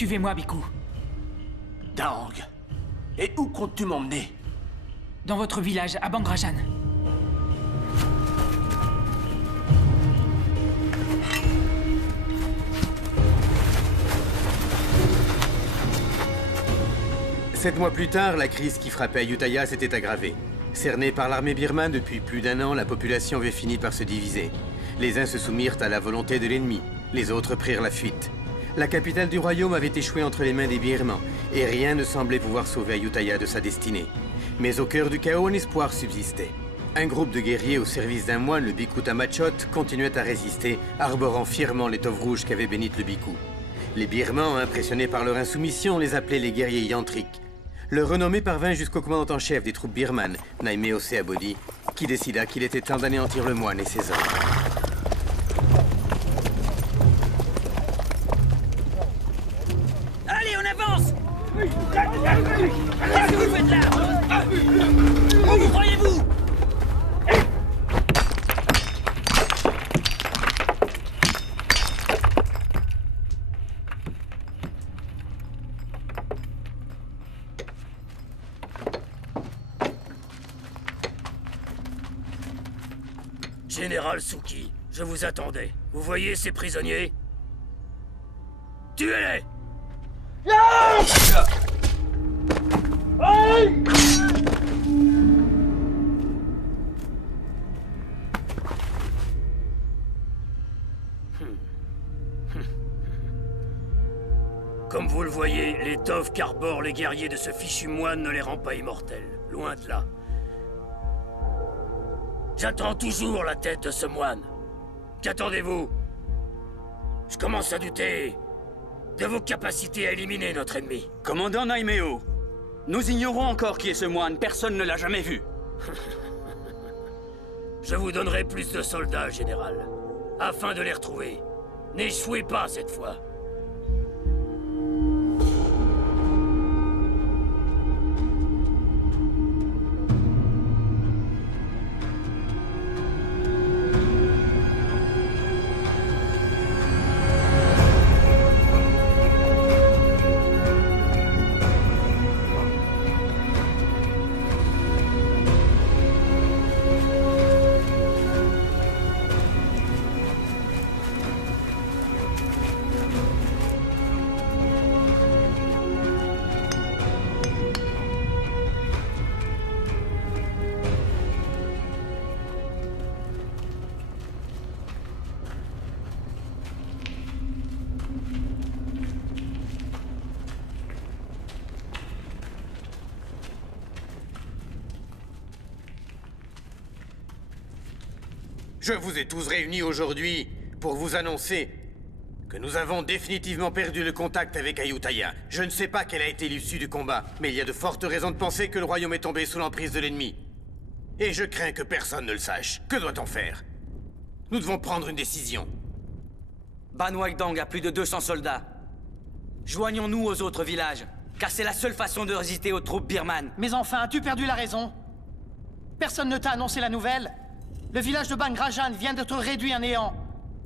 Suivez-moi, Biku. Dang. Et où comptes-tu m'emmener? Dans votre village, à Bangrajan. Sept mois plus tard, la crise qui frappait Ayutthaya s'était aggravée. Cernée par l'armée birmane depuis plus d'un an, la population avait fini par se diviser. Les uns se soumirent à la volonté de l'ennemi, les autres prirent la fuite. La capitale du royaume avait échoué entre les mains des Birmans, et rien ne semblait pouvoir sauver Ayutthaya de sa destinée. Mais au cœur du chaos, un espoir subsistait. Un groupe de guerriers au service d'un moine, le Bhikkhu Tamachot, continuait à résister, arborant fièrement l'étoffe rouge qu'avait bénite le Bhikkhu. Les Birmans, impressionnés par leur insoumission, les appelaient les guerriers yantriques. Leur renommée parvint jusqu'au commandant en chef des troupes birmanes, Naimeo Seabody, qui décida qu'il était temps d'anéantir le moine et ses hommes. Allez, on avance! Qu'est-ce que vous faites là? Où croyez-vous? Général Suki, je vous attendais. Vous voyez ces prisonniers? Tuez-les! Comme vous le voyez, l'étoffe qu'arborent les guerriers de ce fichu moine ne les rend pas immortels. Loin de là. J'attends toujours la tête de ce moine. Qu'attendez-vous? Je commence à douter de vos capacités à éliminer notre ennemi. Commandant Naimeo, nous ignorons encore qui est ce moine. Personne ne l'a jamais vu. Je vous donnerai plus de soldats, général, afin de les retrouver. N'échouez pas cette fois. Je vous ai tous réunis aujourd'hui pour vous annoncer que nous avons définitivement perdu le contact avec Ayutthaya. Je ne sais pas quelle a été l'issue du combat, mais il y a de fortes raisons de penser que le royaume est tombé sous l'emprise de l'ennemi. Et je crains que personne ne le sache. Que doit-on faire? Nous devons prendre une décision. Ban Waidang a plus de 200 soldats. Joignons-nous aux autres villages, car c'est la seule façon de résister aux troupes birmanes. Mais enfin, as-tu perdu la raison? Personne ne t'a annoncé la nouvelle? Le village de Bangrajan vient d'être réduit à néant.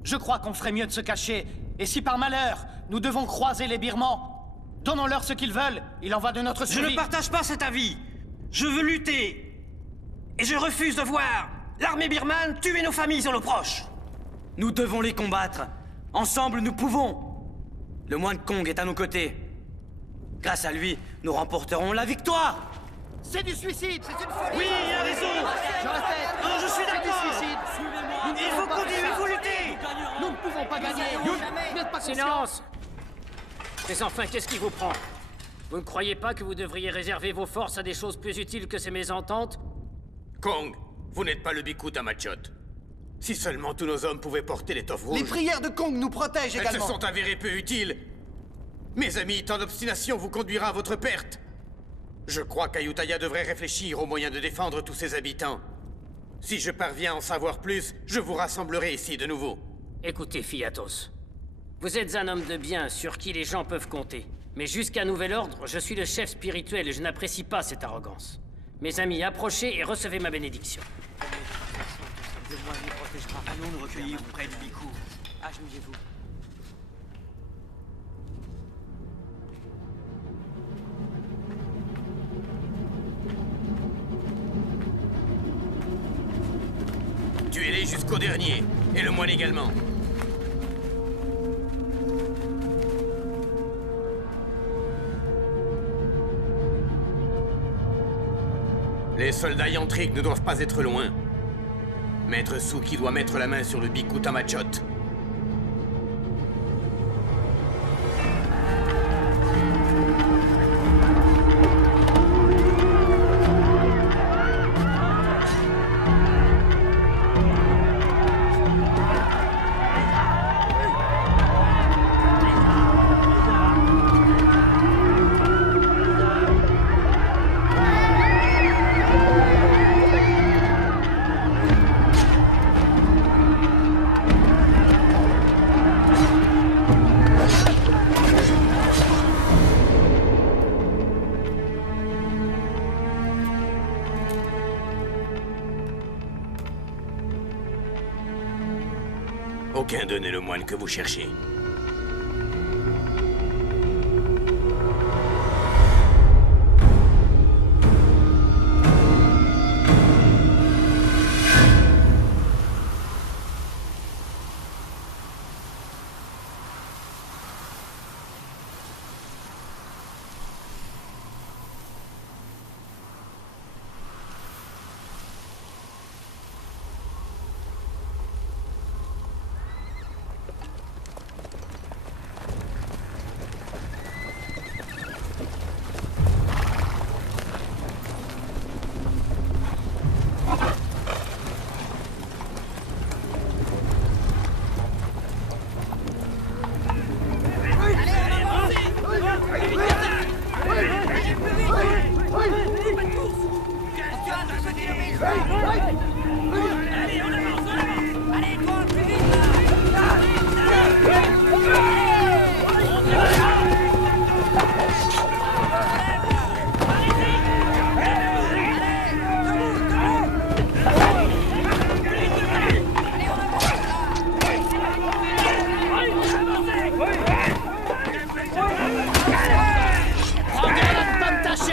Je crois qu'on ferait mieux de se cacher. Et si par malheur, nous devons croiser les Birmans, donnons-leur ce qu'ils veulent. Il en va de notre survie. Je ne partage pas cet avis. Je veux lutter. Et je refuse de voir l'armée birmane tuer nos familles et nos proches. Nous devons les combattre. Ensemble, nous pouvons. Le moine Kong est à nos côtés. Grâce à lui, nous remporterons la victoire. C'est du suicide. C'est une folie. Oui, il a raison. Je répète. Non, je suis d'accord. C'est du suicide. Il faut continuer, il faut lutter. Nous ne pouvons pas gagner. Vous n'êtes pas conscients. Silence! Mais enfin, qu'est-ce qui vous prend? Vous ne croyez pas que vous devriez réserver vos forces à des choses plus utiles que ces mésententes? Kong, vous n'êtes pas le Bhikkhu Tamachot. Si seulement tous nos hommes pouvaient porter l'étoffe rouge... Les prières de Kong nous protègent Elles se également. sont avérées peu utiles. Mes amis, tant d'obstination vous conduira à votre perte. Je crois qu'Ayutthaya devrait réfléchir aux moyens de défendre tous ses habitants. Si je parviens à en savoir plus, je vous rassemblerai ici de nouveau. Écoutez, Fiatos. Vous êtes un homme de bien sur qui les gens peuvent compter. Mais jusqu'à nouvel ordre, je suis le chef spirituel et je n'apprécie pas cette arrogance. Mes amis, approchez et recevez ma bénédiction. Le moine nous protégera. Allons nous recueillir près du Bhikkhu. Agenouillez-vous. aller jusqu'au dernier. Et le moine également. Les soldats yantriques ne doivent pas être loin. Maître Suki doit mettre la main sur le Bikuta Machot. Aucun d'eux n'est le moine que vous cherchez.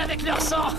Avec leur sang.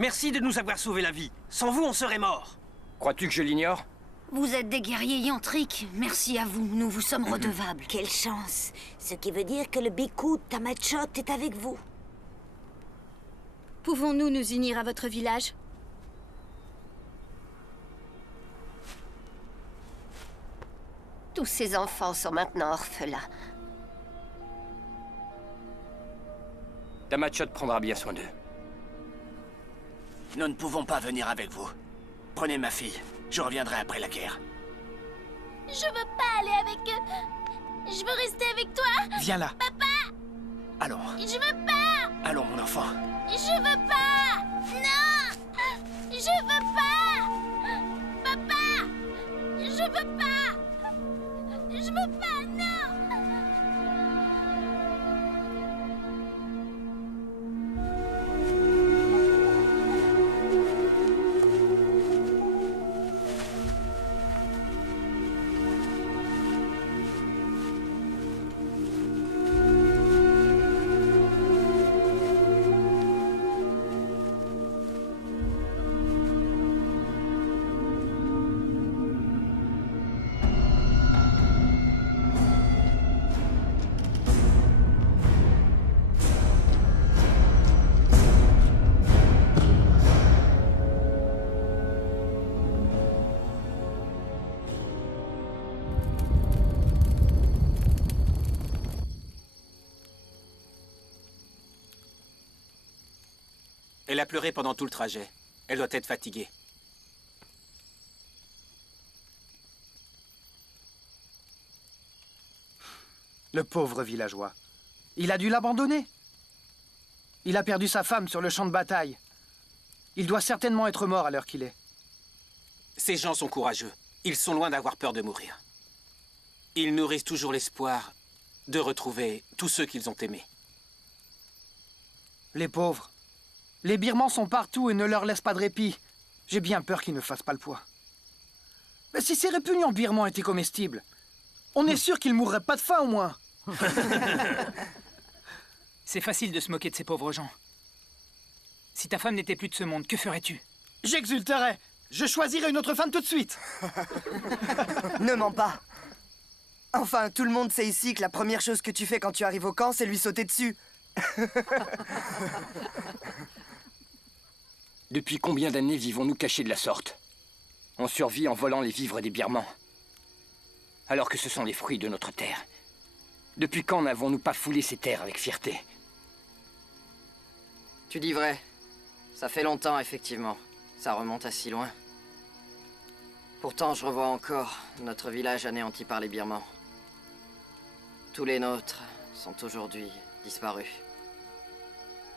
Merci de nous avoir sauvé la vie. Sans vous, on serait morts. Crois-tu que je l'ignore? Vous êtes des guerriers yantriques. Merci à vous, nous vous sommes redevables. Quelle chance. Ce qui veut dire que le Biku Tamachot est avec vous. Pouvons-nous nous unir à votre village? Tous ces enfants sont maintenant orphelins. Tamachot prendra bien soin d'eux. Nous ne pouvons pas venir avec vous. Prenez ma fille. Je reviendrai après la guerre. Je veux pas aller avec eux. Je veux rester avec toi. Viens là. Papa! Allons. Je veux pas! Allons, mon enfant. Je veux pas! Non! Je veux pas! Papa! Je veux pas! Je veux pas, non! Elle a pleuré pendant tout le trajet. Elle doit être fatiguée. Le pauvre villageois. Il a dû l'abandonner. Il a perdu sa femme sur le champ de bataille. Il doit certainement être mort à l'heure qu'il est. Ces gens sont courageux. Ils sont loin d'avoir peur de mourir. Ils nourrissent toujours l'espoir de retrouver tous ceux qu'ils ont aimés. Les pauvres. Les Birmans sont partout et ne leur laissent pas de répit. J'ai bien peur qu'ils ne fassent pas le poids. Mais si ces répugnants birmans étaient comestibles, on est sûr qu'ils mourraient pas de faim au moins. C'est facile de se moquer de ces pauvres gens. Si ta femme n'était plus de ce monde, que ferais-tu? J'exulterais. Je choisirais une autre femme tout de suite. Ne mens pas. Enfin, tout le monde sait ici que la première chose que tu fais quand tu arrives au camp, c'est lui sauter dessus. Depuis combien d'années vivons-nous cachés de la sorte? On survit en volant les vivres des Birmans. Alors que ce sont les fruits de notre terre. Depuis quand n'avons-nous pas foulé ces terres avec fierté? Tu dis vrai. Ça fait longtemps, effectivement. Ça remonte à si loin. Pourtant, je revois encore notre village anéanti par les Birmans. Tous les nôtres sont aujourd'hui disparus.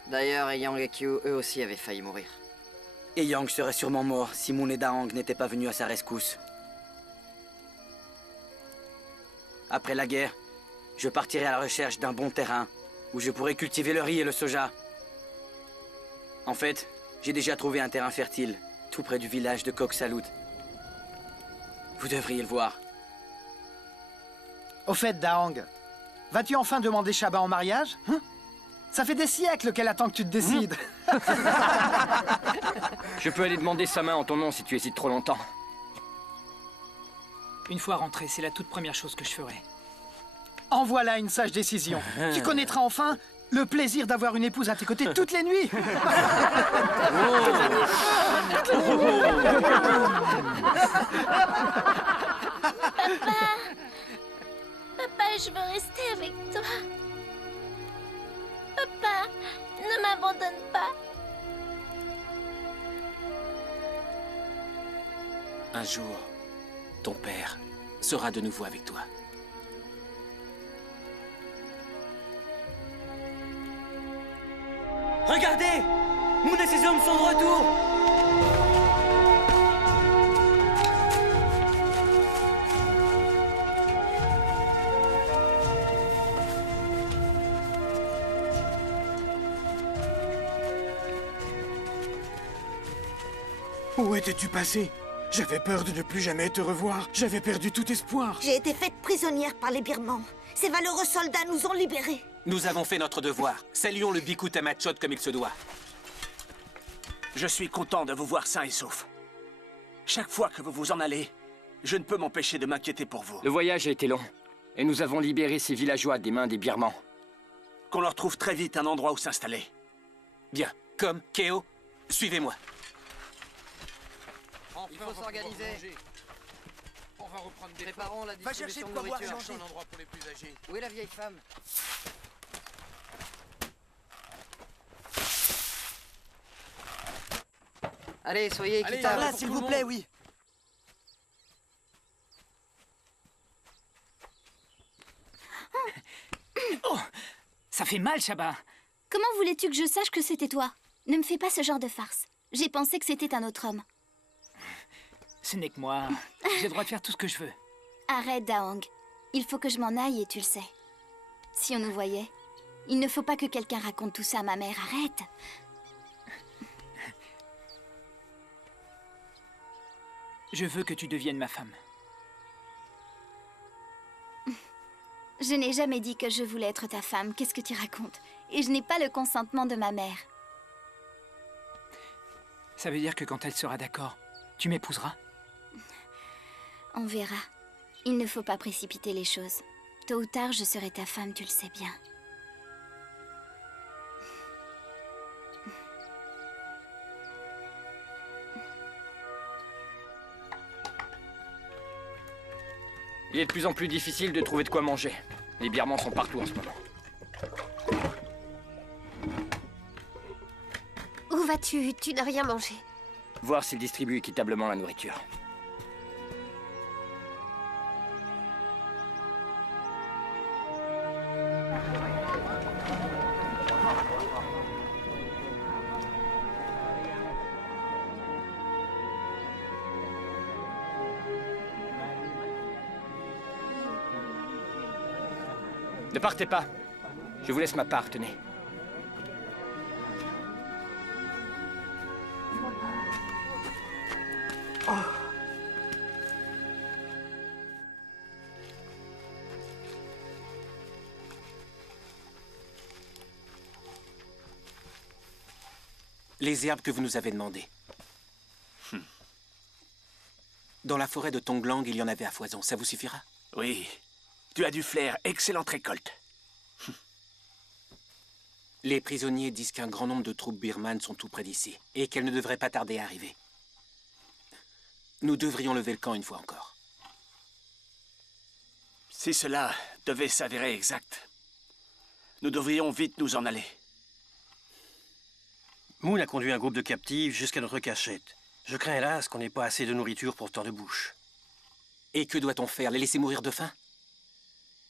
D'ailleurs, Eyang et Kyu, eux aussi, avaient failli mourir. Eyang serait sûrement mort si Moon et Daang n'étaient pas venus à sa rescousse. Après la guerre, je partirai à la recherche d'un bon terrain où je pourrai cultiver le riz et le soja. En fait, j'ai déjà trouvé un terrain fertile, tout près du village de Kok Salut. Vous devriez le voir. Au fait, Daang, vas-tu enfin demander Shaba en mariage? Ça fait des siècles qu'elle attend que tu te décides. Je peux aller demander sa main en ton nom si tu hésites trop longtemps. Une fois rentré, c'est la toute première chose que je ferai. En voilà une sage décision. Tu connaîtras enfin le plaisir d'avoir une épouse à tes côtés toutes les nuits. Papa, je veux rester avec toi. Papa, ne m'abandonne pas. Un jour, ton père sera de nouveau avec toi. Regardez! Moon et ses hommes sont de retour! Où étais-tu passé? J'avais peur de ne plus jamais te revoir. J'avais perdu tout espoir. J'ai été faite prisonnière par les Birmans. Ces valeureux soldats nous ont libérés. Nous avons fait notre devoir. Saluons le Biku Tamachot comme il se doit. Je suis content de vous voir sains et saufs. Chaque fois que vous vous en allez, je ne peux m'empêcher de m'inquiéter pour vous. Le voyage a été long, et nous avons libéré ces villageois des mains des Birmans. Qu'on leur trouve très vite un endroit où s'installer. Bien, comme Keo, suivez-moi. Il faut s'organiser. On va reprendre des Préparons la Va chercher distribution de de quoi boire, nourriture. Jean. un endroit pour les plus âgés. Où est la vieille femme? Allez, soyez Par équitables. là, s'il vous plaît, oui. Oh, ça fait mal, Shaba. Comment voulais-tu que je sache que c'était toi? Ne me fais pas ce genre de farce. J'ai pensé que c'était un autre homme. Ce n'est que moi. J'ai le droit de faire tout ce que je veux. Arrête, Daong. Il faut que je m'en aille et tu le sais. Si on nous voyait, il ne faut pas que quelqu'un raconte tout ça à ma mère. Arrête. Je veux que tu deviennes ma femme. Je n'ai jamais dit que je voulais être ta femme. Qu'est-ce que tu racontes? Et je n'ai pas le consentement de ma mère. Ça veut dire que quand elle sera d'accord, tu m'épouseras? On verra. Il ne faut pas précipiter les choses. Tôt ou tard, je serai ta femme, tu le sais bien. Il est de plus en plus difficile de trouver de quoi manger. Les Birmans sont partout en ce moment. Où vas-tu? Tu n'as rien mangé. Voir s'ils distribuent équitablement la nourriture. Ne partez pas. Je vous laisse ma part, tenez. Les herbes que vous nous avez demandées. Dans la forêt de Tonglang, il y en avait à foison. Ça vous suffira? Oui. Tu as du flair. Excellente récolte. Les prisonniers disent qu'un grand nombre de troupes birmanes sont tout près d'ici et qu'elles ne devraient pas tarder à arriver. Nous devrions lever le camp une fois encore. Si cela devait s'avérer exact, nous devrions vite nous en aller. Moon a conduit un groupe de captifs jusqu'à notre cachette. Je crains hélas qu'on n'ait pas assez de nourriture pour tant de bouches. Et que doit-on faire? Les laisser mourir de faim?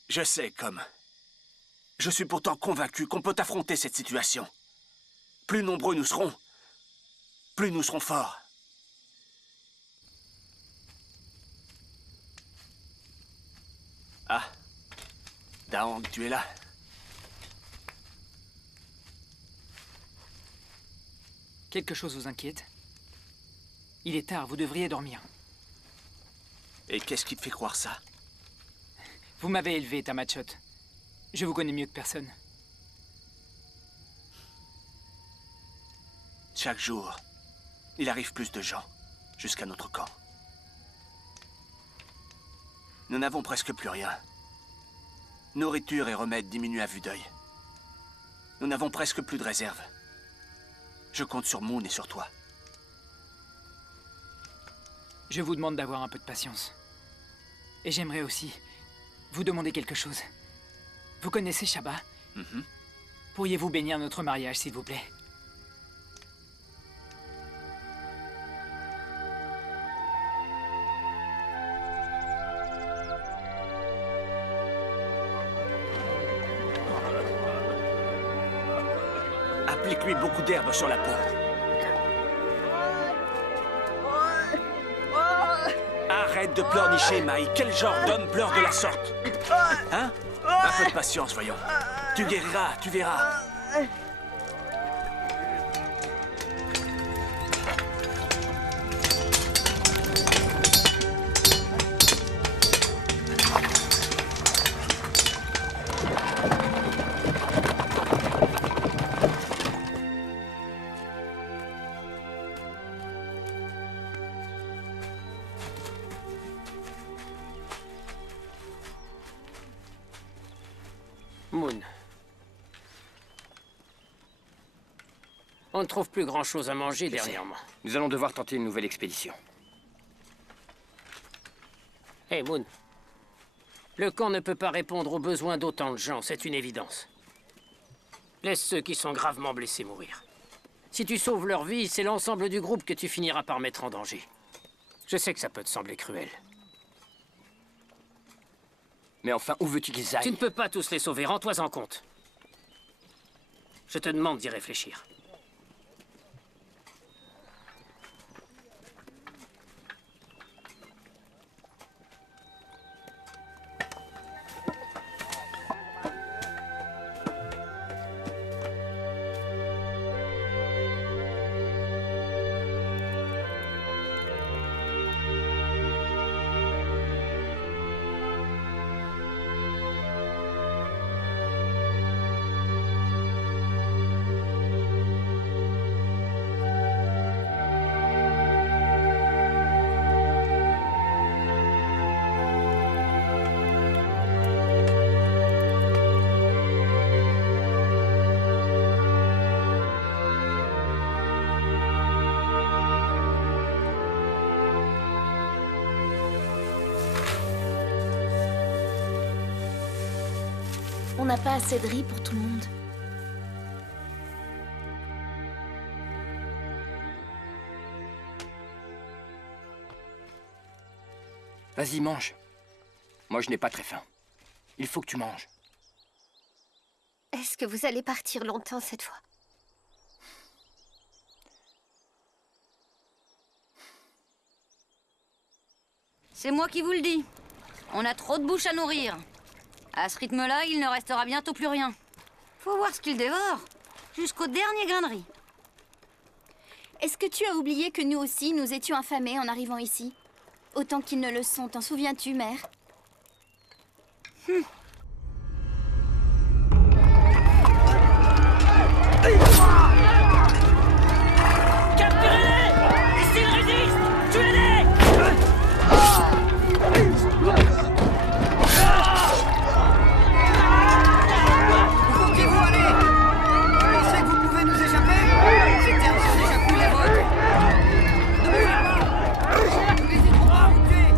Je sais, comme. Je suis pourtant convaincu qu'on peut affronter cette situation. Plus nombreux nous serons, plus nous serons forts. Ah, Daong, tu es là. Quelque chose vous inquiète? Il est tard, vous devriez dormir. Et qu'est-ce qui te fait croire ça? Vous m'avez élevé, Tamachot. Je vous connais mieux que personne. Chaque jour, il arrive plus de gens jusqu'à notre camp. Nous n'avons presque plus rien. Nourriture et remèdes diminuent à vue d'œil. Nous n'avons presque plus de réserve. Je compte sur Moon et sur toi. Je vous demande d'avoir un peu de patience. Et j'aimerais aussi vous demander quelque chose. Vous connaissez Shaba? Pourriez-vous bénir notre mariage, s'il vous plaît? Applique-lui beaucoup d'herbe sur la peau. Arrête de pleurnicher, Mai. Quel genre d'homme pleure de la sorte? Hein? Un peu de patience, voyons. Tu guériras, tu verras. ne trouve plus grand-chose à manger dernièrement. Nous allons devoir tenter une nouvelle expédition. Hey, Moon. Le camp ne peut pas répondre aux besoins d'autant de gens, c'est une évidence. Laisse ceux qui sont gravement blessés mourir. Si tu sauves leur vie, c'est l'ensemble du groupe que tu finiras par mettre en danger. Je sais que ça peut te sembler cruel. Mais enfin, où veux-tu qu'ils aillent? Tu ne peux pas tous les sauver, rends-toi en compte. Je te demande d'y réfléchir. On n'a pas assez de riz pour tout le monde. Vas-y, mange. Moi, je n'ai pas très faim. Il faut que tu manges. Est-ce que vous allez partir longtemps cette fois? C'est moi qui vous le dis. On a trop de bouches à nourrir. À ce rythme-là, il ne restera bientôt plus rien. Faut voir ce qu'il dévore. Jusqu'au dernier grain de riz. Est-ce que tu as oublié que nous aussi, nous étions affamés en arrivant ici? Autant qu'ils ne le sont, t'en souviens-tu, mère? Capturez-les! Et s'ils résistent, tuez-les! Où voulez-vous aller? Vous pensez que vous pouvez nous échapper? Ces terres sont déjà plus les vôtres. Ne bougez pas! Nous n'hésiterons pas à vous tuer!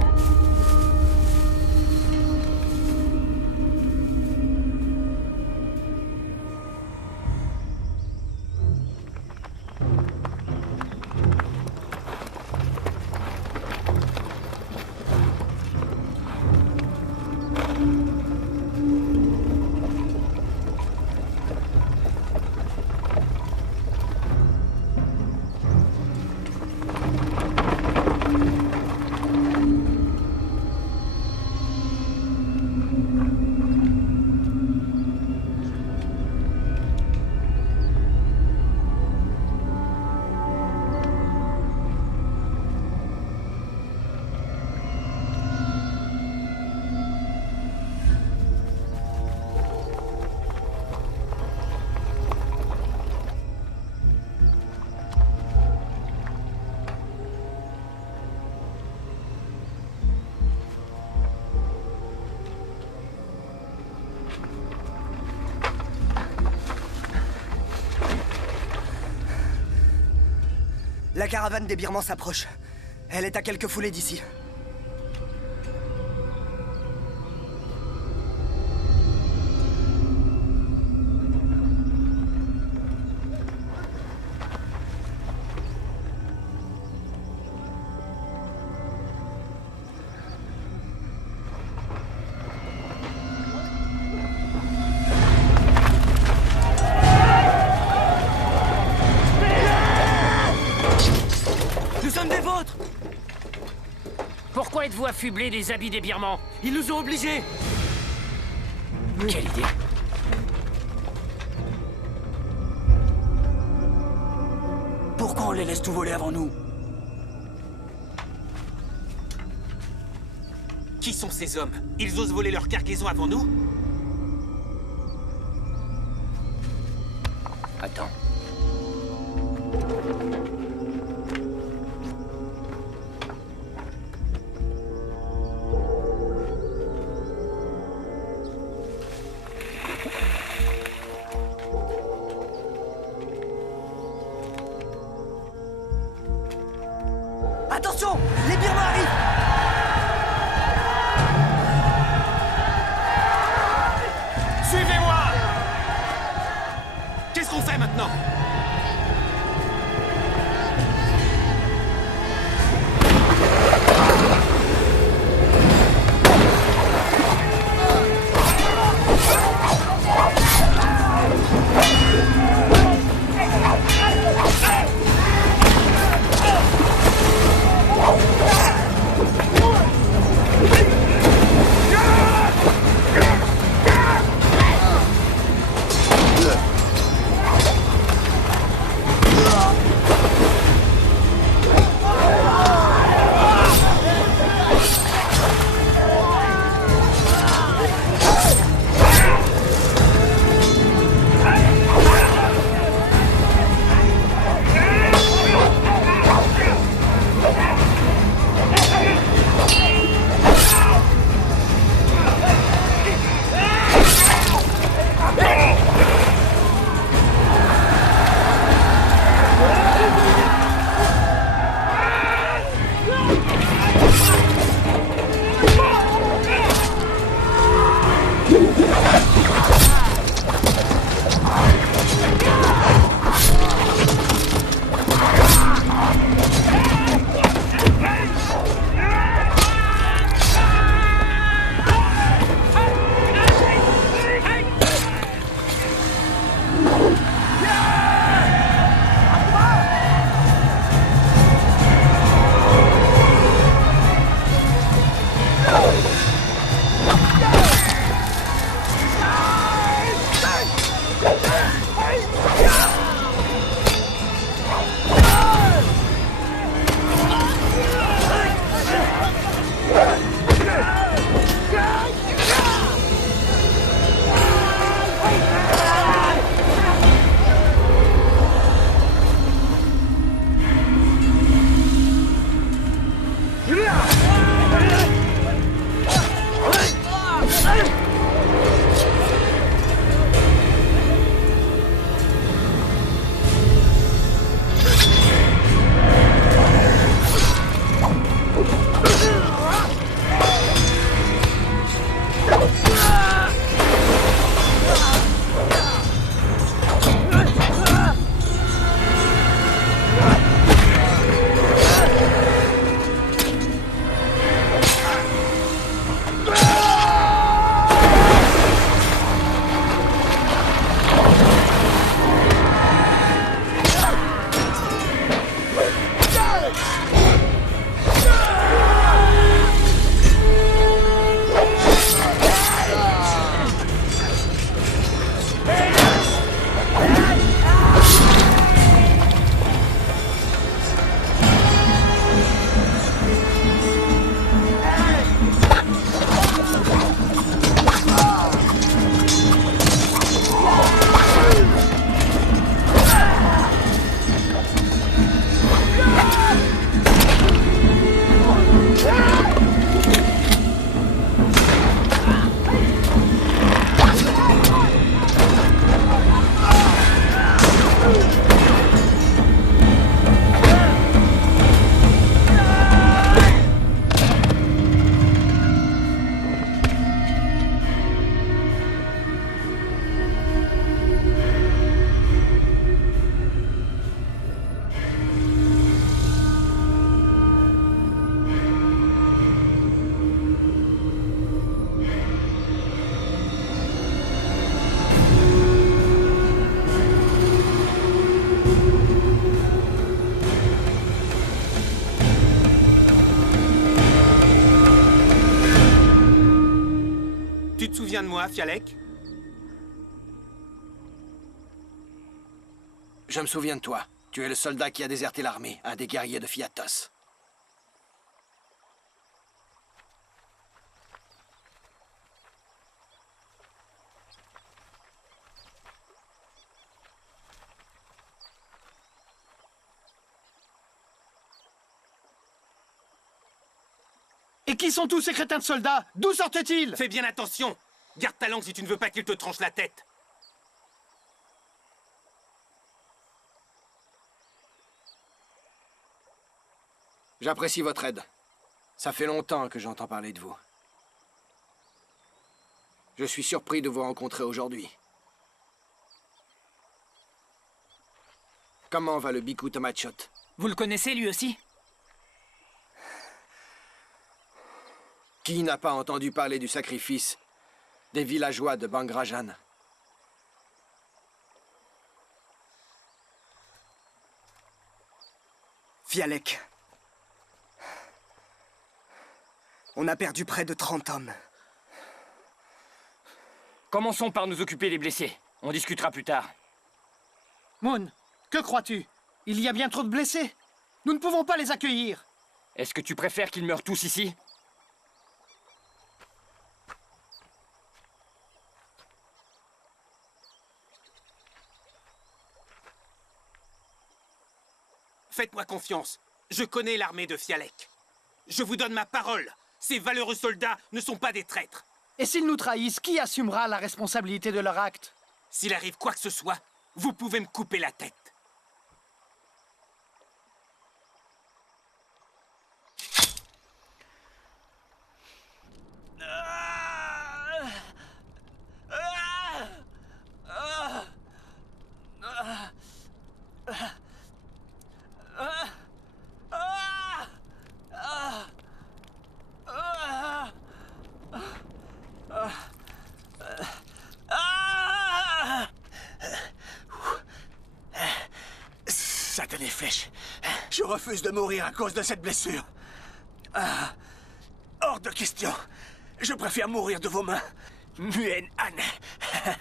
La caravane des Birmans s'approche. Elle est à quelques foulées d'ici. Nous sommes des vôtres! Pourquoi êtes-vous affublés des habits des Birmans? Ils nous ont obligés! Quelle idée! Pourquoi on les laisse tout voler avant nous? Qui sont ces hommes? Ils osent voler leur cargaison avant nous? Attends. Attention! Les Birmans arrivent! Suivez-moi! Qu'est-ce qu'on fait maintenant? souviens de moi, Fialek? Je me souviens de toi. Tu es le soldat qui a déserté l'armée, un des guerriers de Fiatos. Et qui sont tous ces crétins de soldats? D'où sortent-ils? Fais bien attention! Garde ta langue si tu ne veux pas qu'il te tranche la tête! J'apprécie votre aide. Ça fait longtemps que j'entends parler de vous. Je suis surpris de vous rencontrer aujourd'hui. Comment va le Biku Tamachot? Vous le connaissez, lui aussi? Qui n'a pas entendu parler du sacrifice des villageois de Bangrajan? Fialek. On a perdu près de 30 hommes. Commençons par nous occuper des blessés. On discutera plus tard. Moon, que crois-tu? Il y a bien trop de blessés. Nous ne pouvons pas les accueillir. Est-ce que tu préfères qu'ils meurent tous ici? Faites-moi confiance. Je connais l'armée de Fialek. Je vous donne ma parole. Ces valeureux soldats ne sont pas des traîtres. Et s'ils nous trahissent, qui assumera la responsabilité de leur acte? S'il arrive quoi que ce soit, vous pouvez me couper la tête. Satanées flèches. Je refuse de mourir à cause de cette blessure. Hors de question. Je préfère mourir de vos mains. Muen Han.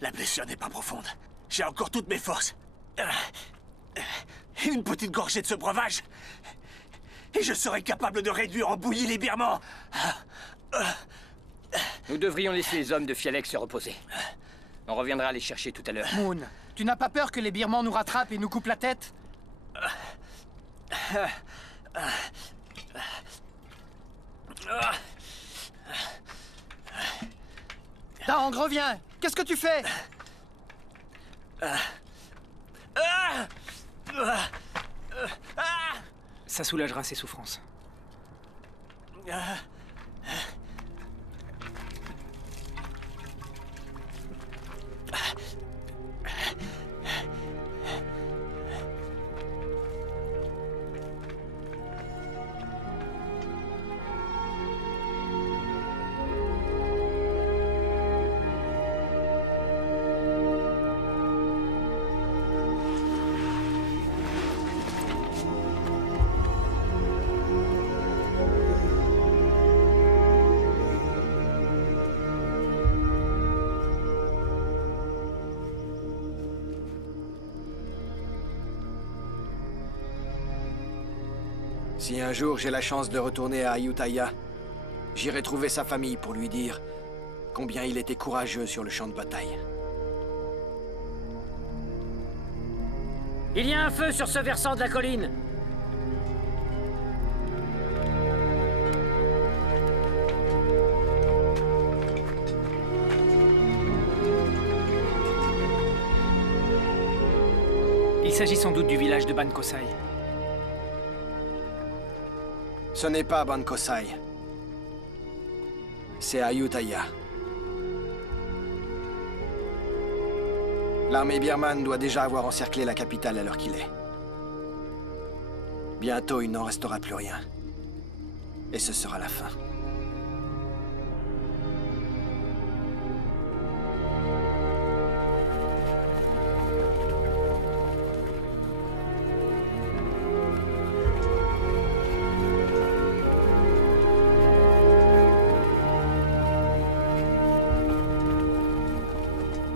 La blessure n'est pas profonde. J'ai encore toutes mes forces. Une petite gorgée de ce breuvage, et je serai capable de réduire en bouillie les birmans. Nous devrions laisser les hommes de Fialek se reposer. On reviendra les chercher tout à l'heure. Moon, tu n'as pas peur que les Birmans nous rattrapent et nous coupent la tête? Tang, reviens! Qu'est-ce que tu fais? Ça soulagera ses souffrances. Si un jour j'ai la chance de retourner à Ayutthaya, j'irai trouver sa famille pour lui dire combien il était courageux sur le champ de bataille. Il y a un feu sur ce versant de la colline. Il s'agit sans doute du village de Ban Kosai. Ce n'est pas Ban Kosai. C'est Ayutthaya. L'armée birmane doit déjà avoir encerclé la capitale à l'heure qu'il est. Bientôt, il n'en restera plus rien. Et ce sera la fin.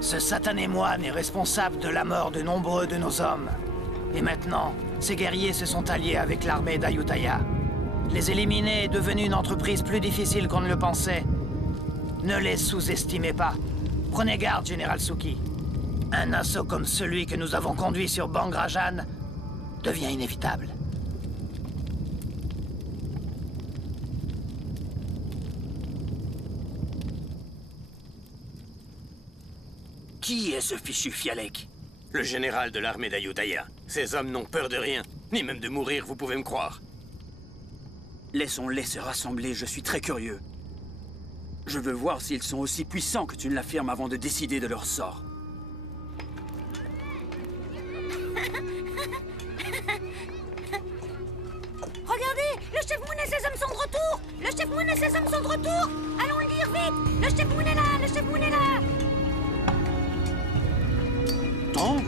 Ce satané moine est responsable de la mort de nombreux de nos hommes. Et maintenant, ces guerriers se sont alliés avec l'armée d'Ayutthaya. Les éliminer est devenu une entreprise plus difficile qu'on ne le pensait. Ne les sous-estimez pas. Prenez garde, Général Suki. Un assaut comme celui que nous avons conduit sur Bangrajan devient inévitable. Qui est ce fichu Fialek? Le général de l'armée d'Ayutthaya. Ces hommes n'ont peur de rien, ni même de mourir, vous pouvez me croire. Laissons-les se rassembler, je suis très curieux. Je veux voir s'ils sont aussi puissants que tu ne l'affirmes avant de décider de leur sort. Regardez, le chef Moon et ses hommes sont de retour. Le chef Moon et ses hommes sont de retour. Allons le dire vite. Le chef Moon est là, le chef Moon est là. Tong ?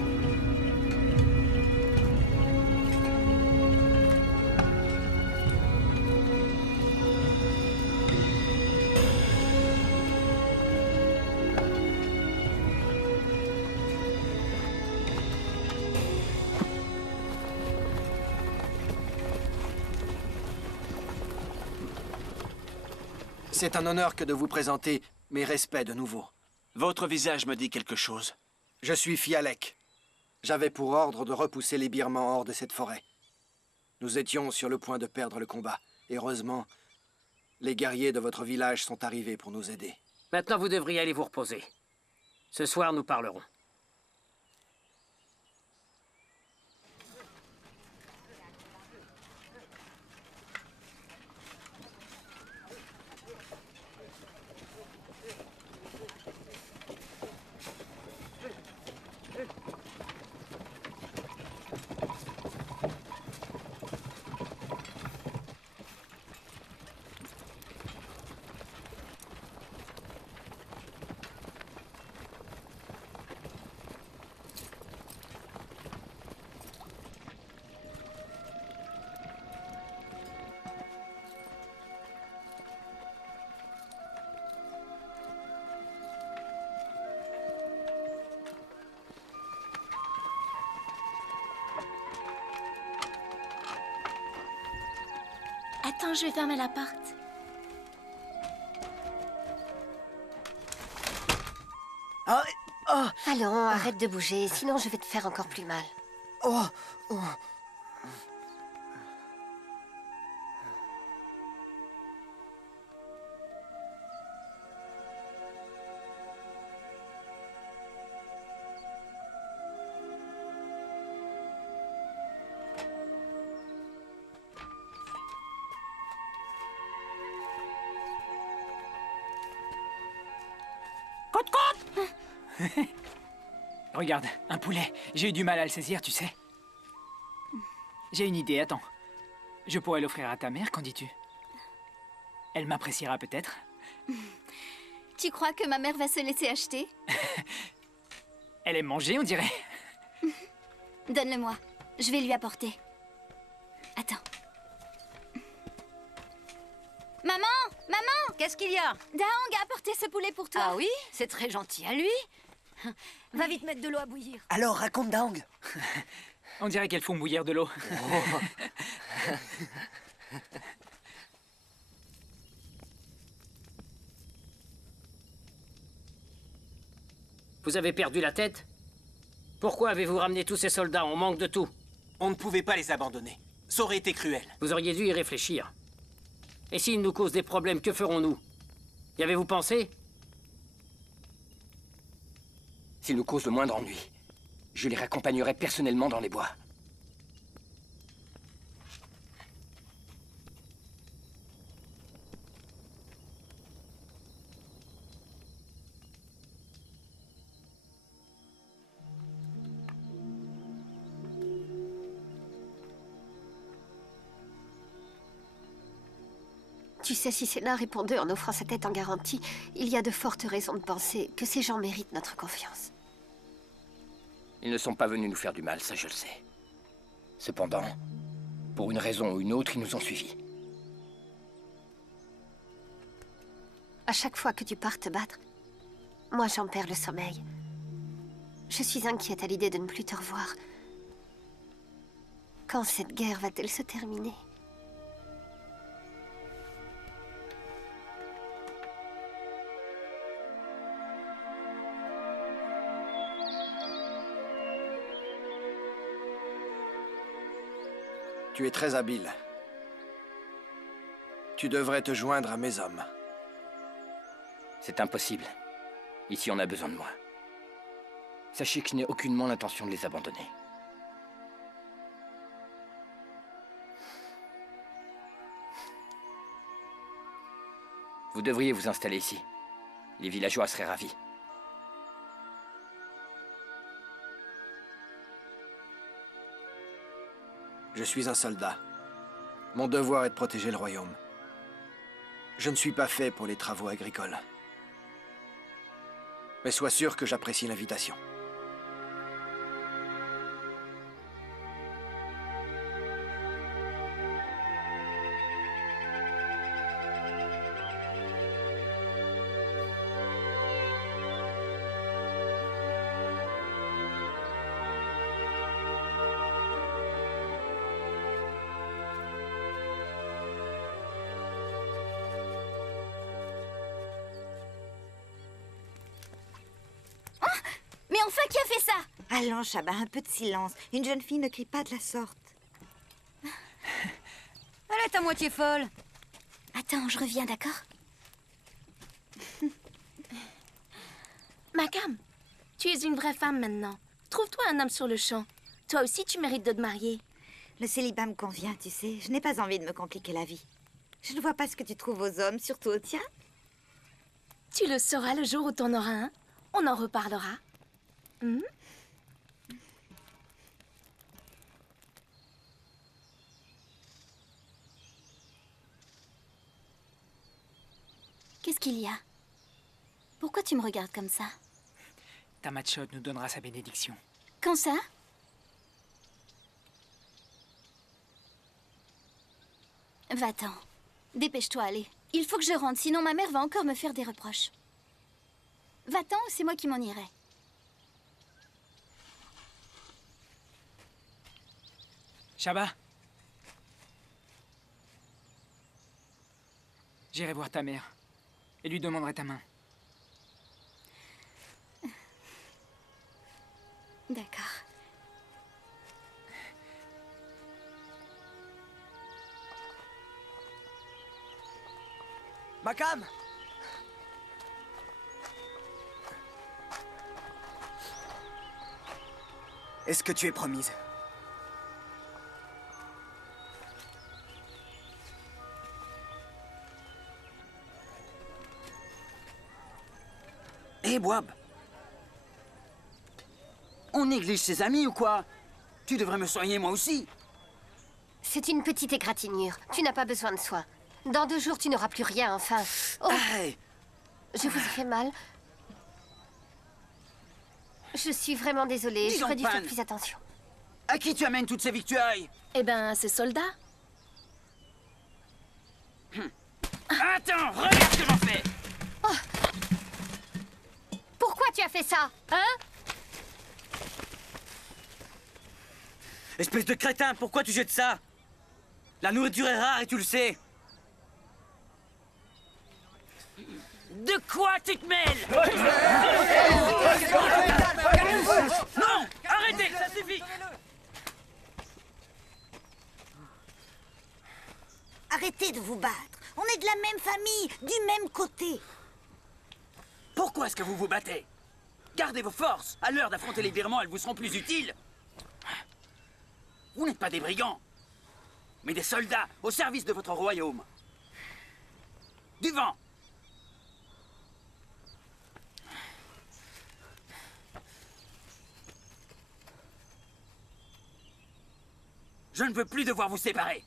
C'est un honneur que de vous présenter mes respects de nouveau. Votre visage me dit quelque chose. Je suis Fialek. J'avais pour ordre de repousser les Birmans hors de cette forêt. Nous étions sur le point de perdre le combat. Heureusement, les guerriers de votre village sont arrivés pour nous aider. Maintenant, vous devriez aller vous reposer. Ce soir, nous parlerons. Attends, je vais fermer la porte. Allons, arrête de bouger, sinon je vais te faire encore plus mal. Regarde, un poulet. J'ai eu du mal à le saisir, tu sais. J'ai une idée, attends. Je pourrais l'offrir à ta mère, qu'en dis-tu? Elle m'appréciera peut-être. Tu crois que ma mère va se laisser acheter? Elle aime manger, on dirait. Donne-le-moi. Je vais lui apporter. Attends. Maman! Maman! Qu'est-ce qu'il y a? Daong a apporté ce poulet pour toi. Ah oui? C'est très gentil à lui. Va vite mettre de l'eau à bouillir. Alors, raconte Daong. On dirait qu'elles font bouillir de l'eau. Vous avez perdu la tête? Pourquoi avez-vous ramené tous ces soldats? On manque de tout. On ne pouvait pas les abandonner. Ça aurait été cruel. Vous auriez dû y réfléchir. Et s'ils nous causent des problèmes, que ferons-nous? Y avez-vous pensé? S'ils nous causent le moindre ennui, je les raccompagnerai personnellement dans les bois. Tu sais, si Sénat répondait en offrant sa tête en garantie, il y a de fortes raisons de penser que ces gens méritent notre confiance. Ils ne sont pas venus nous faire du mal, ça je le sais. Cependant, pour une raison ou une autre, ils nous ont suivis. À chaque fois que tu pars te battre, moi j'en perds le sommeil. Je suis inquiète à l'idée de ne plus te revoir. Quand cette guerre va-t-elle se terminer? Tu es très habile. Tu devrais te joindre à mes hommes. C'est impossible. Ici, on a besoin de moi. Sachez que je n'ai aucunement l'intention de les abandonner. Vous devriez vous installer ici. Les villageois seraient ravis. Je suis un soldat. Mon devoir est de protéger le royaume. Je ne suis pas fait pour les travaux agricoles. Mais sois sûr que j'apprécie l'invitation. Mais enfin, qui a fait ça? Allons, Chaba, un peu de silence. Une jeune fille ne crie pas de la sorte. Elle est à moitié folle. Attends, je reviens, d'accord? Makam, tu es une vraie femme maintenant. Trouve-toi un homme sur le champ. Toi aussi, tu mérites de te marier. Le célibat me convient, tu sais. Je n'ai pas envie de me compliquer la vie. Je ne vois pas ce que tu trouves aux hommes, surtout aux tiens. Tu le sauras le jour où t'en auras un. On en reparlera. Hmm? Qu'est-ce qu'il y a? Pourquoi tu me regardes comme ça? Tamachot nous donnera sa bénédiction. Quand ça? Va-t'en. Dépêche-toi, allez. Il faut que je rentre, sinon ma mère va encore me faire des reproches. Va-t'en ou c'est moi qui m'en irai. Chaba. J'irai voir ta mère et lui demanderai ta main. D'accord. Makam! Est-ce que tu es promise? Hé, Boab! On néglige ses amis ou quoi? Tu devrais me soigner moi aussi. C'est une petite égratignure. Tu n'as pas besoin de soins. Dans 2 jours, tu n'auras plus rien, enfin. Oh. Hey. Je vous ai fait mal. Je suis vraiment désolée. J'aurais dû faire plus attention. À qui tu amènes toutes ces victuailles? Eh ben, à ces soldats. Attends, regarde ce que j'en fais! Oh. Pourquoi tu as fait ça, hein? Espèce de crétin, pourquoi tu jettes ça? La nourriture est rare et tu le sais. De quoi tu te mêles? Non! Arrêtez, ça suffit! Arrêtez de vous battre. On est de la même famille, du même côté. Pourquoi est-ce que vous vous battez? Gardez vos forces. À l'heure d'affronter les Birmans, elles vous seront plus utiles. Vous n'êtes pas des brigands, mais des soldats au service de votre royaume. Du vent! Je ne veux plus devoir vous séparer.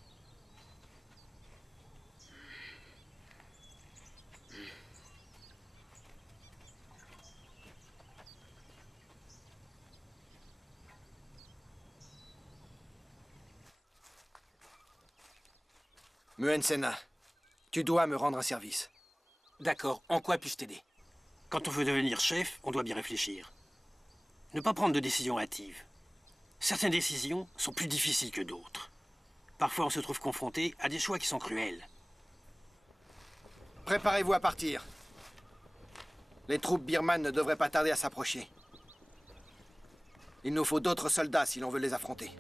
Muen Sena, tu dois me rendre un service. D'accord, en quoi puis-je t'aider? Quand on veut devenir chef, on doit bien réfléchir. Ne pas prendre de décisions hâtives. Certaines décisions sont plus difficiles que d'autres. Parfois, on se trouve confronté à des choix qui sont cruels. Préparez-vous à partir. Les troupes birmanes ne devraient pas tarder à s'approcher. Il nous faut d'autres soldats si l'on veut les affronter.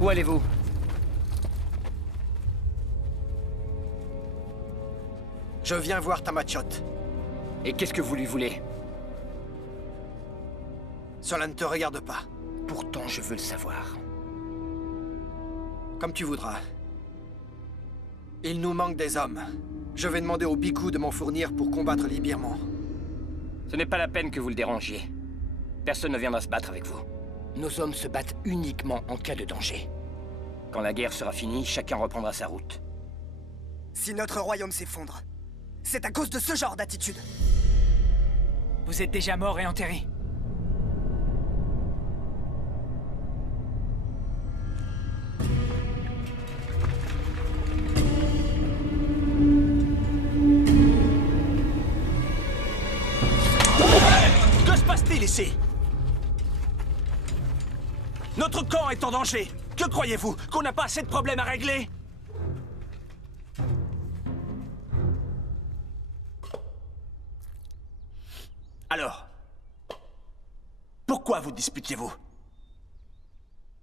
Où allez-vous? Je viens voir ta machotte. Et qu'est-ce que vous lui voulez? Cela ne te regarde pas. Pourtant, je veux le savoir. Comme tu voudras. Il nous manque des hommes. Je vais demander au Biku de m'en fournir pour combattre les Birmans. Ce n'est pas la peine que vous le dérangiez. Personne ne viendra se battre avec vous. Nos hommes se battent uniquement en cas de danger. Quand la guerre sera finie, chacun reprendra sa route. Si notre royaume s'effondre, c'est à cause de ce genre d'attitude. Vous êtes déjà mort et enterré. Que se passe-t-il ici? Notre camp est en danger. Que croyez-vous? Qu'on n'a pas assez de problèmes à régler? Alors, pourquoi vous disputiez-vous?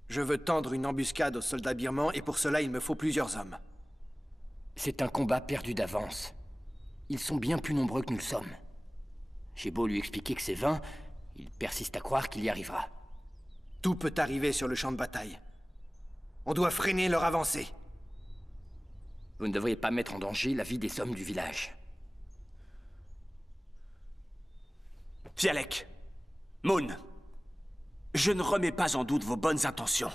Je veux tendre une embuscade aux soldats birmans et pour cela il me faut plusieurs hommes. C'est un combat perdu d'avance. Ils sont bien plus nombreux que nous le sommes. J'ai beau lui expliquer que c'est vain, il persiste à croire qu'il y arrivera. Tout peut arriver sur le champ de bataille. On doit freiner leur avancée. Vous ne devriez pas mettre en danger la vie des hommes du village. Fialek, Moon, je ne remets pas en doute vos bonnes intentions.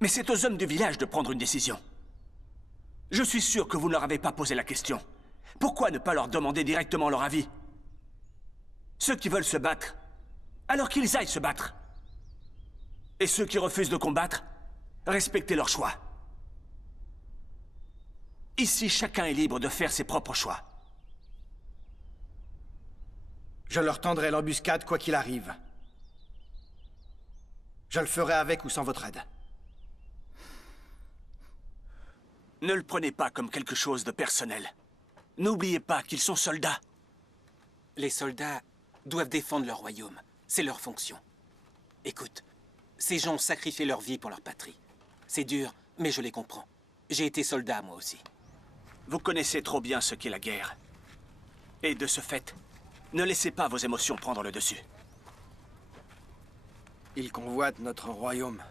Mais c'est aux hommes du village de prendre une décision. Je suis sûr que vous ne leur avez pas posé la question. Pourquoi ne pas leur demander directement leur avis? Ceux qui veulent se battre, alors qu'ils aillent se battre. Et ceux qui refusent de combattre, respectez leur choix. Ici, chacun est libre de faire ses propres choix. Je leur tendrai l'embuscade quoi qu'il arrive. Je le ferai avec ou sans votre aide. Ne le prenez pas comme quelque chose de personnel. N'oubliez pas qu'ils sont soldats. Les soldats doivent défendre leur royaume. C'est leur fonction. Écoute, ces gens ont sacrifié leur vie pour leur patrie. C'est dur, mais je les comprends. J'ai été soldat, moi aussi. Vous connaissez trop bien ce qu'est la guerre. Et de ce fait, ne laissez pas vos émotions prendre le dessus. Ils convoitent notre royaume.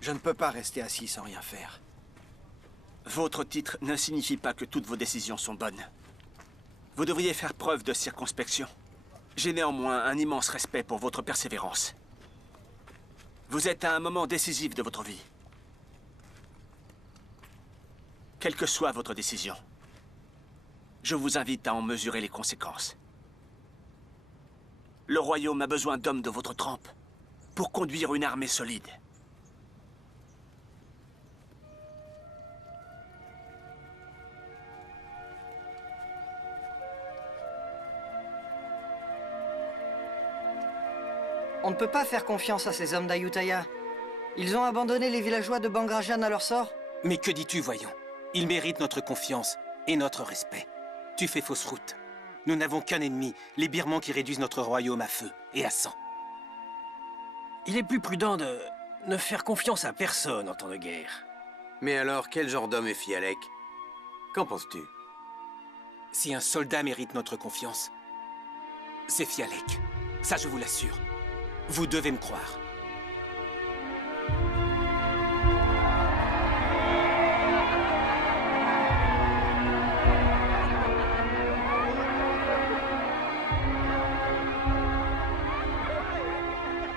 Je ne peux pas rester assis sans rien faire. Votre titre ne signifie pas que toutes vos décisions sont bonnes. Vous devriez faire preuve de circonspection. J'ai néanmoins un immense respect pour votre persévérance. Vous êtes à un moment décisif de votre vie. Quelle que soit votre décision, je vous invite à en mesurer les conséquences. Le royaume a besoin d'hommes de votre trempe pour conduire une armée solide. On ne peut pas faire confiance à ces hommes d'Ayutthaya. Ils ont abandonné les villageois de Bangrajan à leur sort. Mais que dis-tu, voyons? Ils méritent notre confiance et notre respect. Tu fais fausse route. Nous n'avons qu'un ennemi, les Birmans qui réduisent notre royaume à feu et à sang. Il est plus prudent de ne faire confiance à personne en temps de guerre. Mais alors, quel genre d'homme est Fialek? Qu'en penses-tu? Si un soldat mérite notre confiance, c'est Fialek. Ça, je vous l'assure. Vous devez me croire.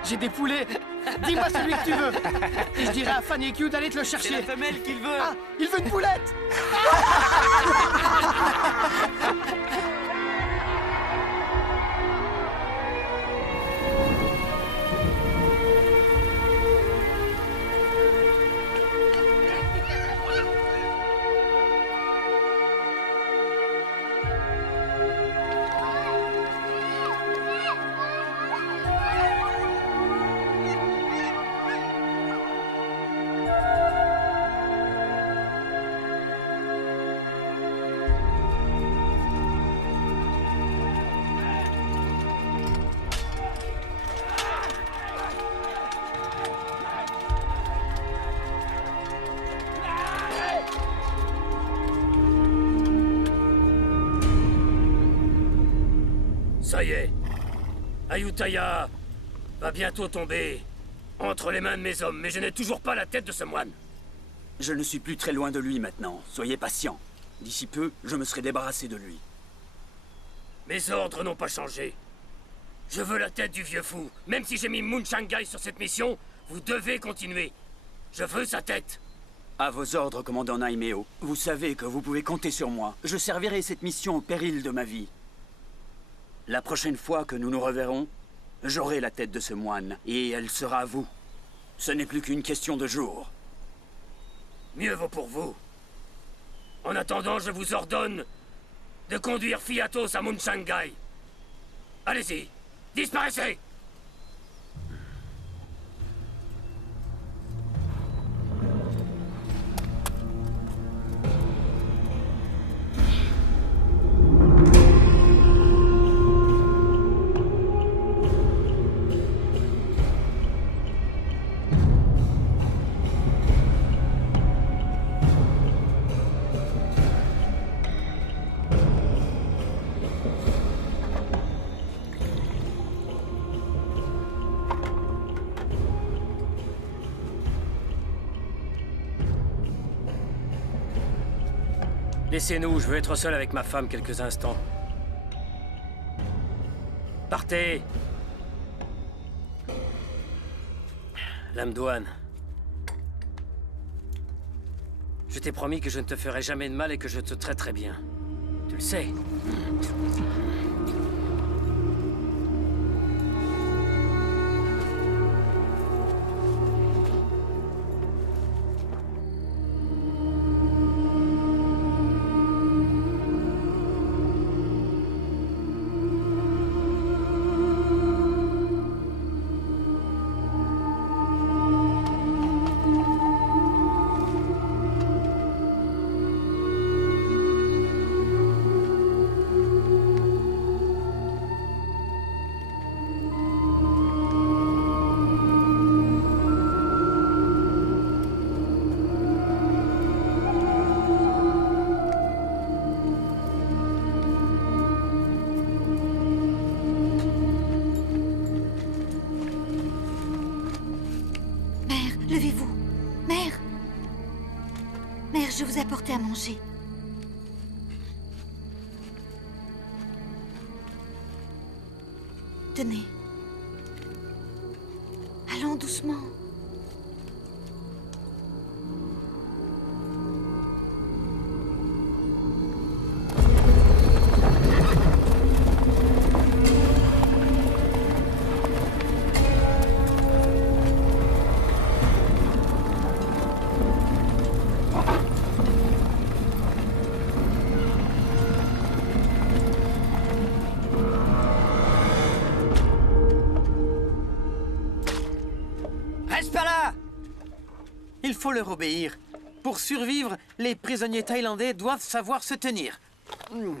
J'ai des poulets. Dis-moi celui que tu veux. Et je dirai à Fanny Q d'aller te le chercher. C'est la femelle qu'il veut. Ah, il veut une poulette. Ça y est. Ayutthaya va bientôt tomber entre les mains de mes hommes, mais je n'ai toujours pas la tête de ce moine. Je ne suis plus très loin de lui maintenant. Soyez patient. D'ici peu, je me serai débarrassé de lui. Mes ordres n'ont pas changé. Je veux la tête du vieux fou. Même si j'ai mis Mun Shangai sur cette mission, vous devez continuer. Je veux sa tête. À vos ordres, commandant Naimeo. Vous savez que vous pouvez compter sur moi. Je servirai cette mission au péril de ma vie. La prochaine fois que nous nous reverrons, j'aurai la tête de ce moine, et elle sera à vous. Ce n'est plus qu'une question de jours. Mieux vaut pour vous. En attendant, je vous ordonne de conduire Fiatos à Mun Shangai. Allez-y, disparaissez! Laissez-nous, je veux être seul avec ma femme quelques instants. Partez! Lamdouane. Je t'ai promis que je ne te ferai jamais de mal et que je te traiterai bien. Tu le sais. Levez-vous. Mère! Mère, je vous ai apporté à manger. Tenez. Allons doucement. Reste pas là! Il faut leur obéir. Pour survivre, les prisonniers thaïlandais doivent savoir se tenir. 5!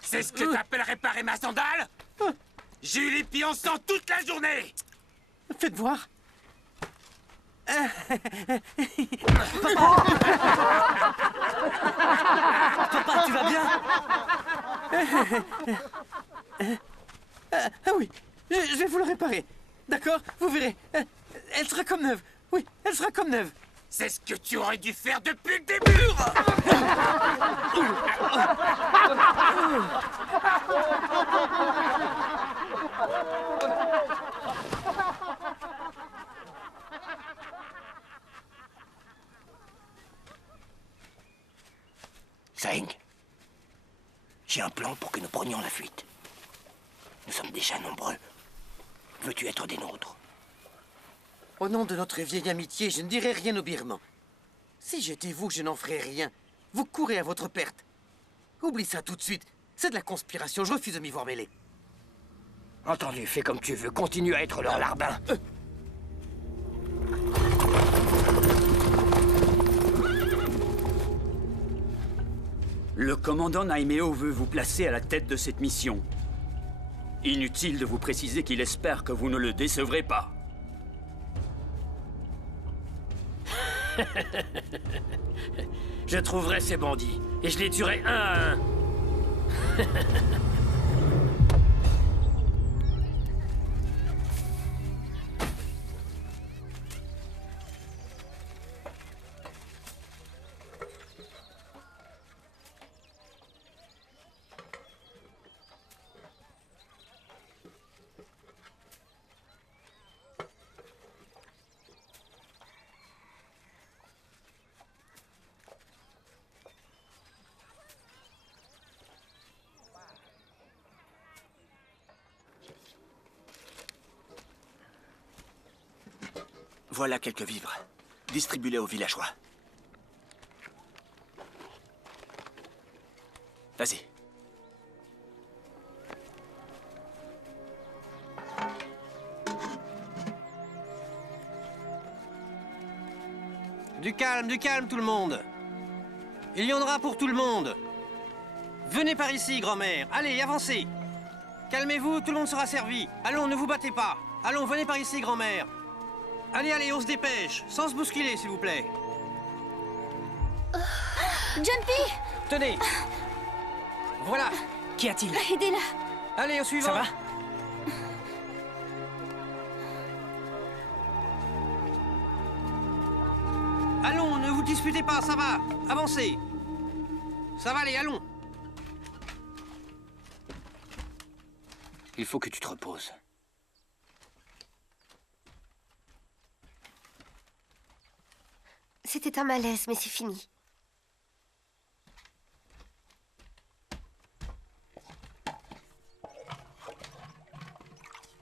C'est ce que t'appelles réparer ma sandale? J'ai eu les pieds en sang toute la journée! Faites voir. Papa, tu vas bien? Ah oui, je vais vous le réparer. D'accord? Vous verrez. Elle sera comme neuve. Oui, elle sera comme neuve. C'est ce que tu aurais dû faire depuis le début! Zeng, j'ai un plan pour que nous prenions la fuite. Nous sommes déjà nombreux. Veux-tu être des nôtres? Au nom de notre vieille amitié, je ne dirai rien aux Birmans. Si j'étais vous, je n'en ferais rien. Vous courez à votre perte. Oublie ça tout de suite. C'est de la conspiration, je refuse de m'y voir mêler. Entendu, fais comme tu veux. Continue à être leur larbin. Le commandant Naimeo veut vous placer à la tête de cette mission. Inutile de vous préciser qu'il espère que vous ne le décevrez pas. Je trouverai ces bandits, et je les tuerai un à un. Voilà quelques vivres. Distribue-les aux villageois. Vas-y. Du calme tout le monde. Il y en aura pour tout le monde. Venez par ici, grand-mère. Allez, avancez. Calmez-vous, tout le monde sera servi. Allons, ne vous battez pas. Allons, venez par ici, grand-mère. Allez, allez, on se dépêche. Sans se bousculer, s'il vous plaît. Jumpy! Tenez. Voilà. Qu'y a-t-il? Aidez-la. Allez, au suivant. Ça va? Allons, ne vous disputez pas, ça va. Avancez. Ça va, allez, allons. Il faut que tu te reposes. C'était un malaise, mais c'est fini.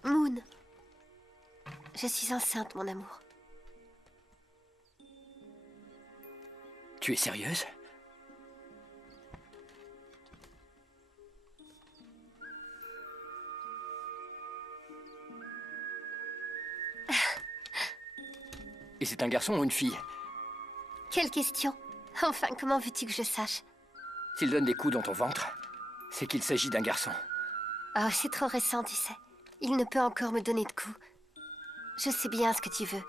Moon. Je suis enceinte, mon amour. Tu es sérieuse? Et c'est un garçon ou une fille? Quelle question? Enfin, comment veux-tu que je sache? S'il donne des coups dans ton ventre, c'est qu'il s'agit d'un garçon. Oh, c'est trop récent, tu sais. Il ne peut encore me donner de coups. Je sais bien ce que tu veux.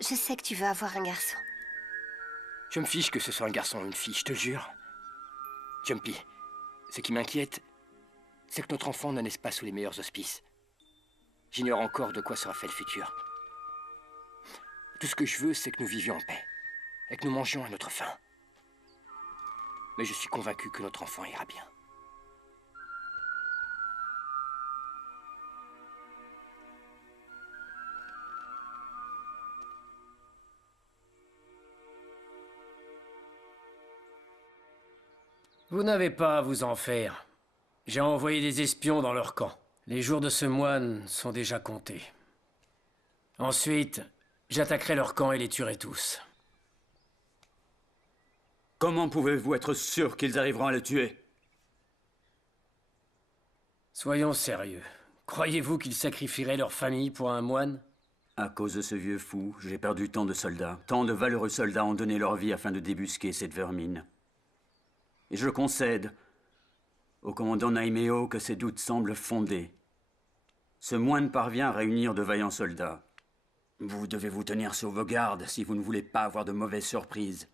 Je sais que tu veux avoir un garçon. Je me fiche que ce soit un garçon ou une fille, je te jure. Jumpy, ce qui m'inquiète, c'est que notre enfant ne naisse pas sous les meilleurs auspices. J'ignore encore de quoi sera fait le futur. Tout ce que je veux, c'est que nous vivions en paix, et que nous mangions à notre faim. Mais je suis convaincu que notre enfant ira bien. Vous n'avez pas à vous en faire. J'ai envoyé des espions dans leur camp. Les jours de ce moine sont déjà comptés. Ensuite, j'attaquerai leur camp et les tuerai tous. Comment pouvez-vous être sûr qu'ils arriveront à le tuer? Soyons sérieux. Croyez-vous qu'ils sacrifieraient leur famille pour un moine? À cause de ce vieux fou, j'ai perdu tant de soldats. Tant de valeureux soldats ont donné leur vie afin de débusquer cette vermine. Et je concède au commandant Naimeo que ses doutes semblent fondés. Ce moine parvient à réunir de vaillants soldats. Vous devez vous tenir sur vos gardes si vous ne voulez pas avoir de mauvaises surprises.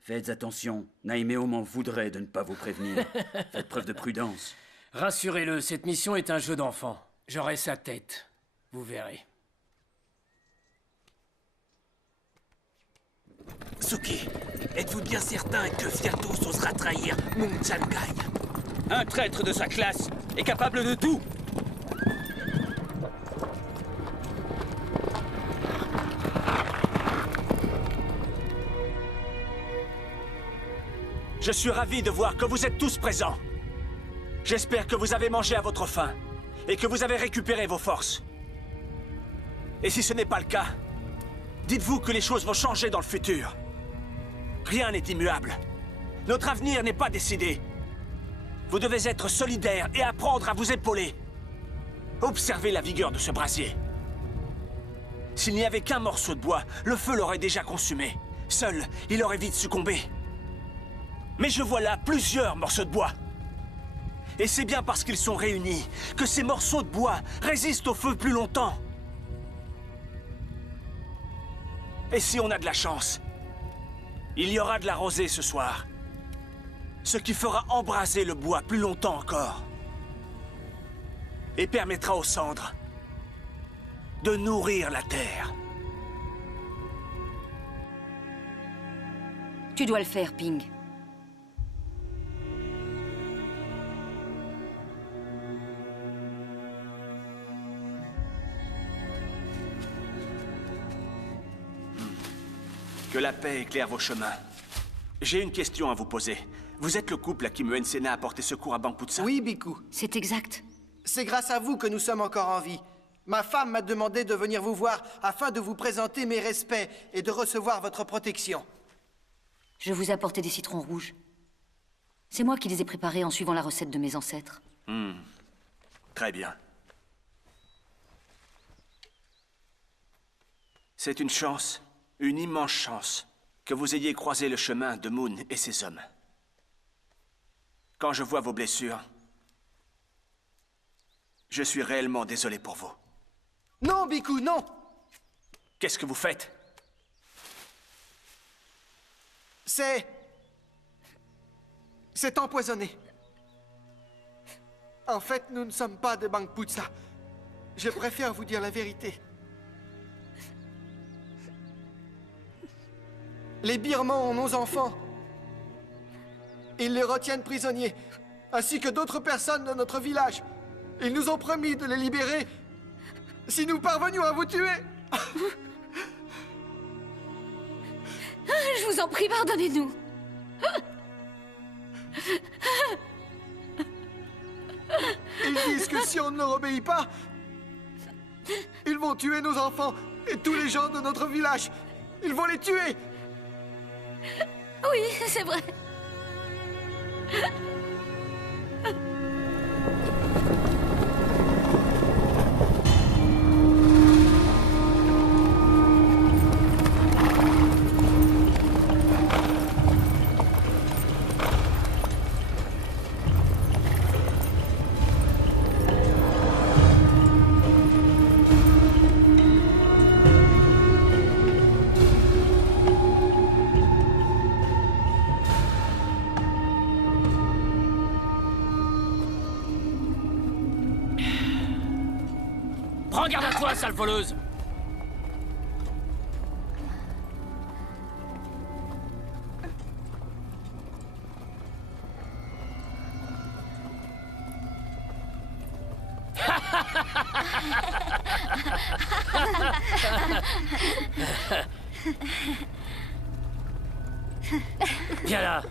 Faites attention, Naimeo m'en voudrait de ne pas vous prévenir. Faites preuve de prudence. Rassurez-le, cette mission est un jeu d'enfant. J'aurai sa tête. Vous verrez. Suki, êtes-vous bien certain que Fiatos osera trahir Mung Changai? Un traître de sa classe est capable de tout. Je suis ravi de voir que vous êtes tous présents. J'espère que vous avez mangé à votre faim et que vous avez récupéré vos forces. Et si ce n'est pas le cas, dites-vous que les choses vont changer dans le futur. Rien n'est immuable. Notre avenir n'est pas décidé. Vous devez être solidaires et apprendre à vous épauler. Observez la vigueur de ce brasier. S'il n'y avait qu'un morceau de bois, le feu l'aurait déjà consumé. Seul, il aurait vite succombé. Mais je vois là plusieurs morceaux de bois. Et c'est bien parce qu'ils sont réunis que ces morceaux de bois résistent au feu plus longtemps. Et si on a de la chance, Il y aura de la rosée ce soir. Ce qui fera embraser le bois plus longtemps encore. Et permettra aux cendres de nourrir la terre. Tu dois le faire, Ping. Que la paix éclaire vos chemins. J'ai une question à vous poser. Vous êtes le couple à qui Muensena a porté secours à Bangputsa? Oui, Biku. C'est exact. C'est grâce à vous que nous sommes encore en vie. Ma femme m'a demandé de venir vous voir afin de vous présenter mes respects et de recevoir votre protection. Je vous ai apporté des citrons rouges. C'est moi qui les ai préparés en suivant la recette de mes ancêtres. Très bien. C'est une chance, une immense chance, que vous ayez croisé le chemin de Moon et ses hommes. Quand je vois vos blessures, je suis réellement désolé pour vous. Non, Biku, non! Qu'est-ce que vous faites? C'est empoisonné. En fait, nous ne sommes pas de Bangputsa. Je préfère vous dire la vérité. Les Birmans ont nos enfants. Ils les retiennent prisonniers, ainsi que d'autres personnes de notre village. Ils nous ont promis de les libérer si nous parvenions à vous tuer. Je vous en prie, pardonnez-nous. Ils disent que si on ne leur obéit pas, ils vont tuer nos enfants et tous les gens de notre village. Ils vont les tuer. Oui, c'est vrai. Prends garde à toi, sale voleuse! Viens là!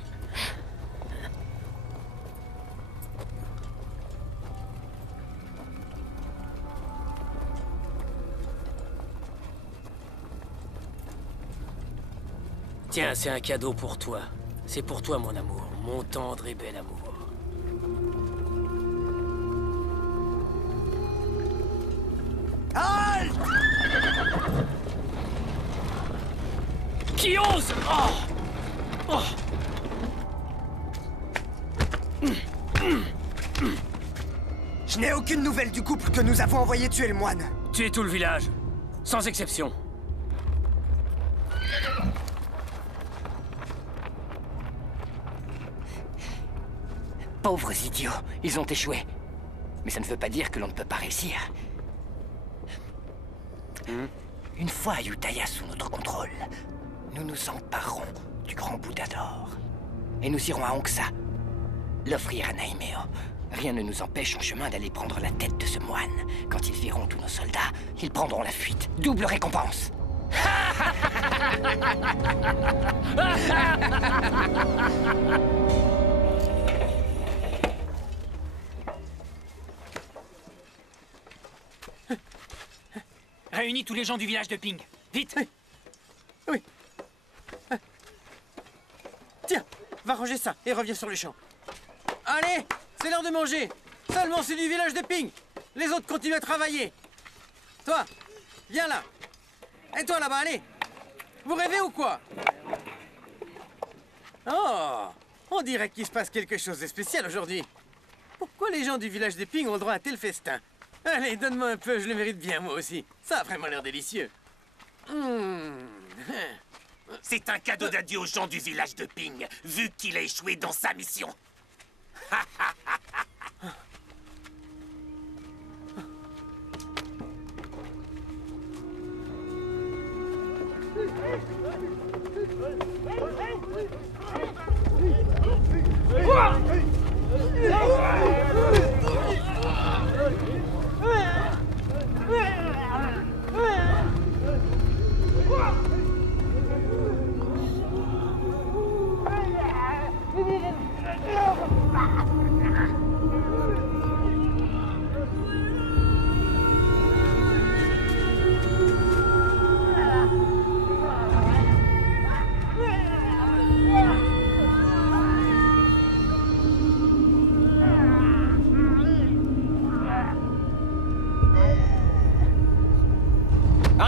Tiens, c'est un cadeau pour toi. C'est pour toi, mon amour. Mon tendre et bel amour. Halte! Qui ose? Oh! Oh! Je n'ai aucune nouvelle du couple que nous avons envoyé tuer le moine. Tuer tout le village. Sans exception. Pauvres idiots, ils ont échoué. Mais ça ne veut pas dire que l'on ne peut pas réussir. Une fois Ayutthaya sous notre contrôle, nous nous emparerons du grand Bouddha d'or. Et nous irons à Hongsa, l'offrir à Naimeo. Rien ne nous empêche en chemin d'aller prendre la tête de ce moine. Quand ils verront tous nos soldats, ils prendront la fuite. Double récompense. Réunis tous les gens du village de Ping. Vite! Oui. Tiens, va ranger ça et reviens sur le champ. Allez, c'est l'heure de manger. Seulement c'est du village de Ping. Les autres continuent à travailler. Toi, viens là. Et toi là-bas, allez. Vous rêvez ou quoi? Oh, on dirait qu'il se passe quelque chose de spécial aujourd'hui. Pourquoi les gens du village de Ping ont le droit à un tel festin? Allez, donne-moi un peu, je le mérite bien moi aussi. Ça a vraiment l'air délicieux. C'est un cadeau d'adieu aux gens du village de Ping, vu qu'il a échoué dans sa mission.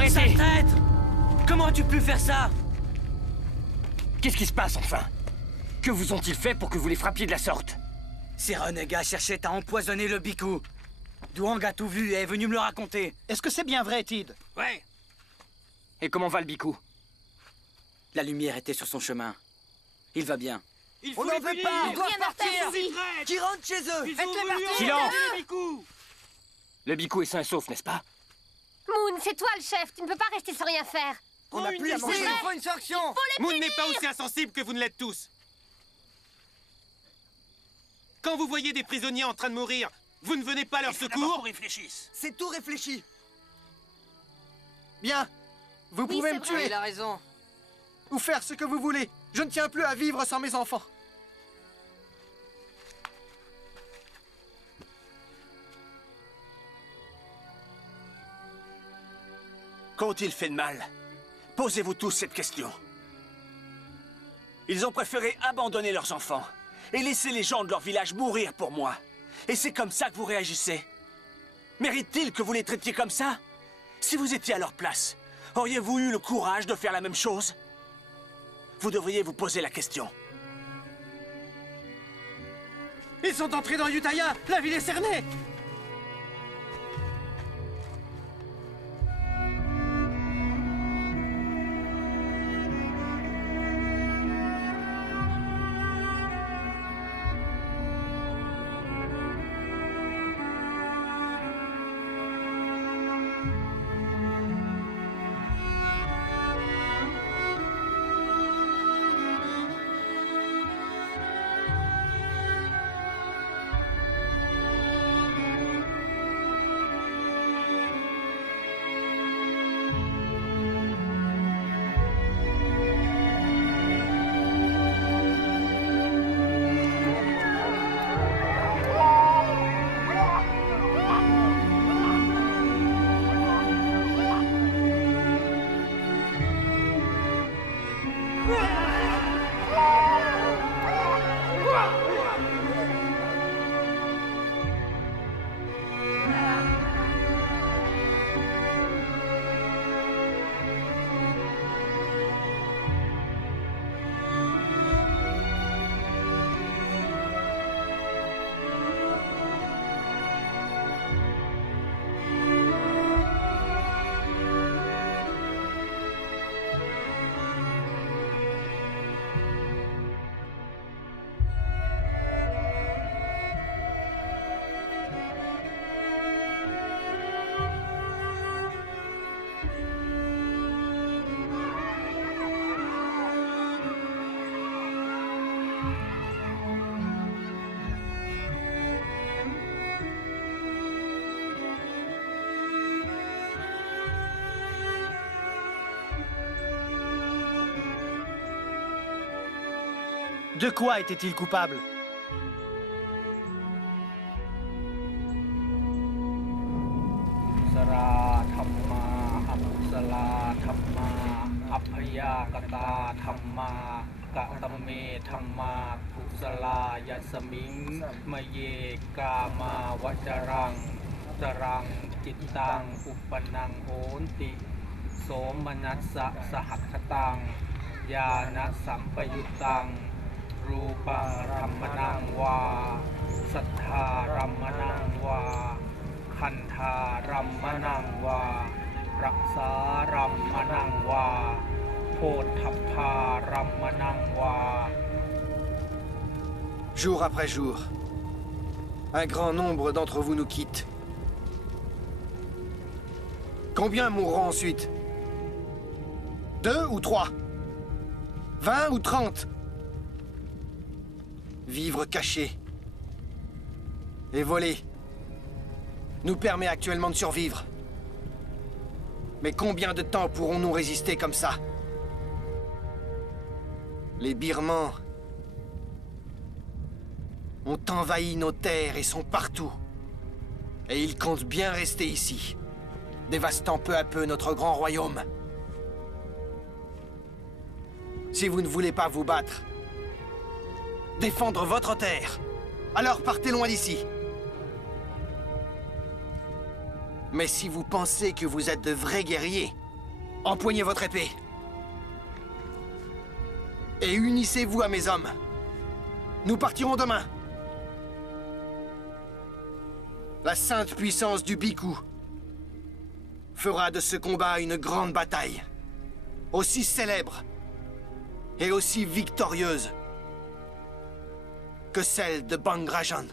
Sale traître! Comment as-tu pu faire ça? Qu'est-ce qui se passe, enfin? Que vous ont-ils fait pour que vous les frappiez de la sorte? Ces renégats cherchaient à empoisonner le Biku. Douang a tout vu et est venu me le raconter. Est-ce que c'est bien vrai, Tid? Ouais. Et comment va le Biku? La lumière était sur son chemin. Il va bien. On n'en veut pas! Ils doivent partir! Qui rentrent chez eux! Faites-les partir! Silence! Le Biku est sain et sauf, n'est-ce pas? Moon, c'est toi le chef, tu ne peux pas rester sans rien faire. On n'a plus à manger, il faut une sanction! Moon n'est pas aussi insensible que vous ne l'êtes tous. Quand vous voyez des prisonniers en train de mourir, vous ne venez pas à leur secours? C'est tout réfléchi. Bien. Vous pouvez me tuer. Il a raison. Ou faire ce que vous voulez. Je ne tiens plus à vivre sans mes enfants. Qu'ont-ils fait de mal? Posez-vous tous cette question. Ils ont préféré abandonner leurs enfants et laisser les gens de leur village mourir pour moi. Et c'est comme ça que vous réagissez? Mérite-t-il que vous les traitiez comme ça? Si vous étiez à leur place, auriez-vous eu le courage de faire la même chose? Vous devriez vous poser la question. Ils sont entrés dans Utaya. La ville est cernée. De quoi était-il coupable?รูปังรัมมนังวาสัทธารัมมนังวาคันธารัมมนังวารักษารัมมนังวาโภ ทัพพารัมมนังวา Jour après jour, un grand nombre d'entre vous nous quittent. Combien mourront ensuite? 2 ou 3? 20 ou 30? Vivre caché et voler nous permet actuellement de survivre. Mais combien de temps pourrons-nous résister comme ça? Les Birmans ont envahi nos terres et sont partout. Et ils comptent bien rester ici, dévastant peu à peu notre grand royaume. Si vous ne voulez pas vous battre, défendre votre terre, alors partez loin d'ici. Mais si vous pensez que vous êtes de vrais guerriers, empoignez votre épée. Et unissez-vous à mes hommes. Nous partirons demain. La sainte puissance du Biku fera de ce combat une grande bataille, aussi célèbre et aussi victorieuse que celle de Bangrajan.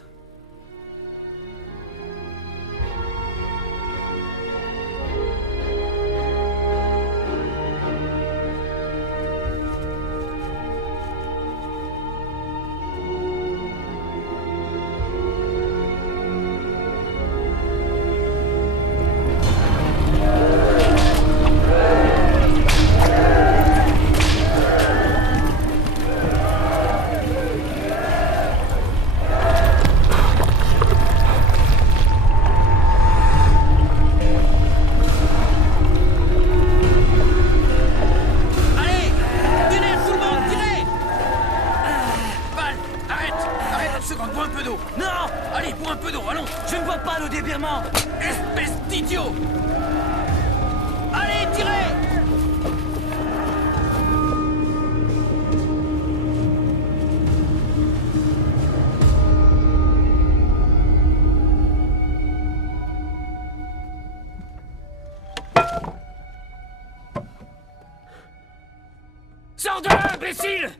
Sors de là, imbécile!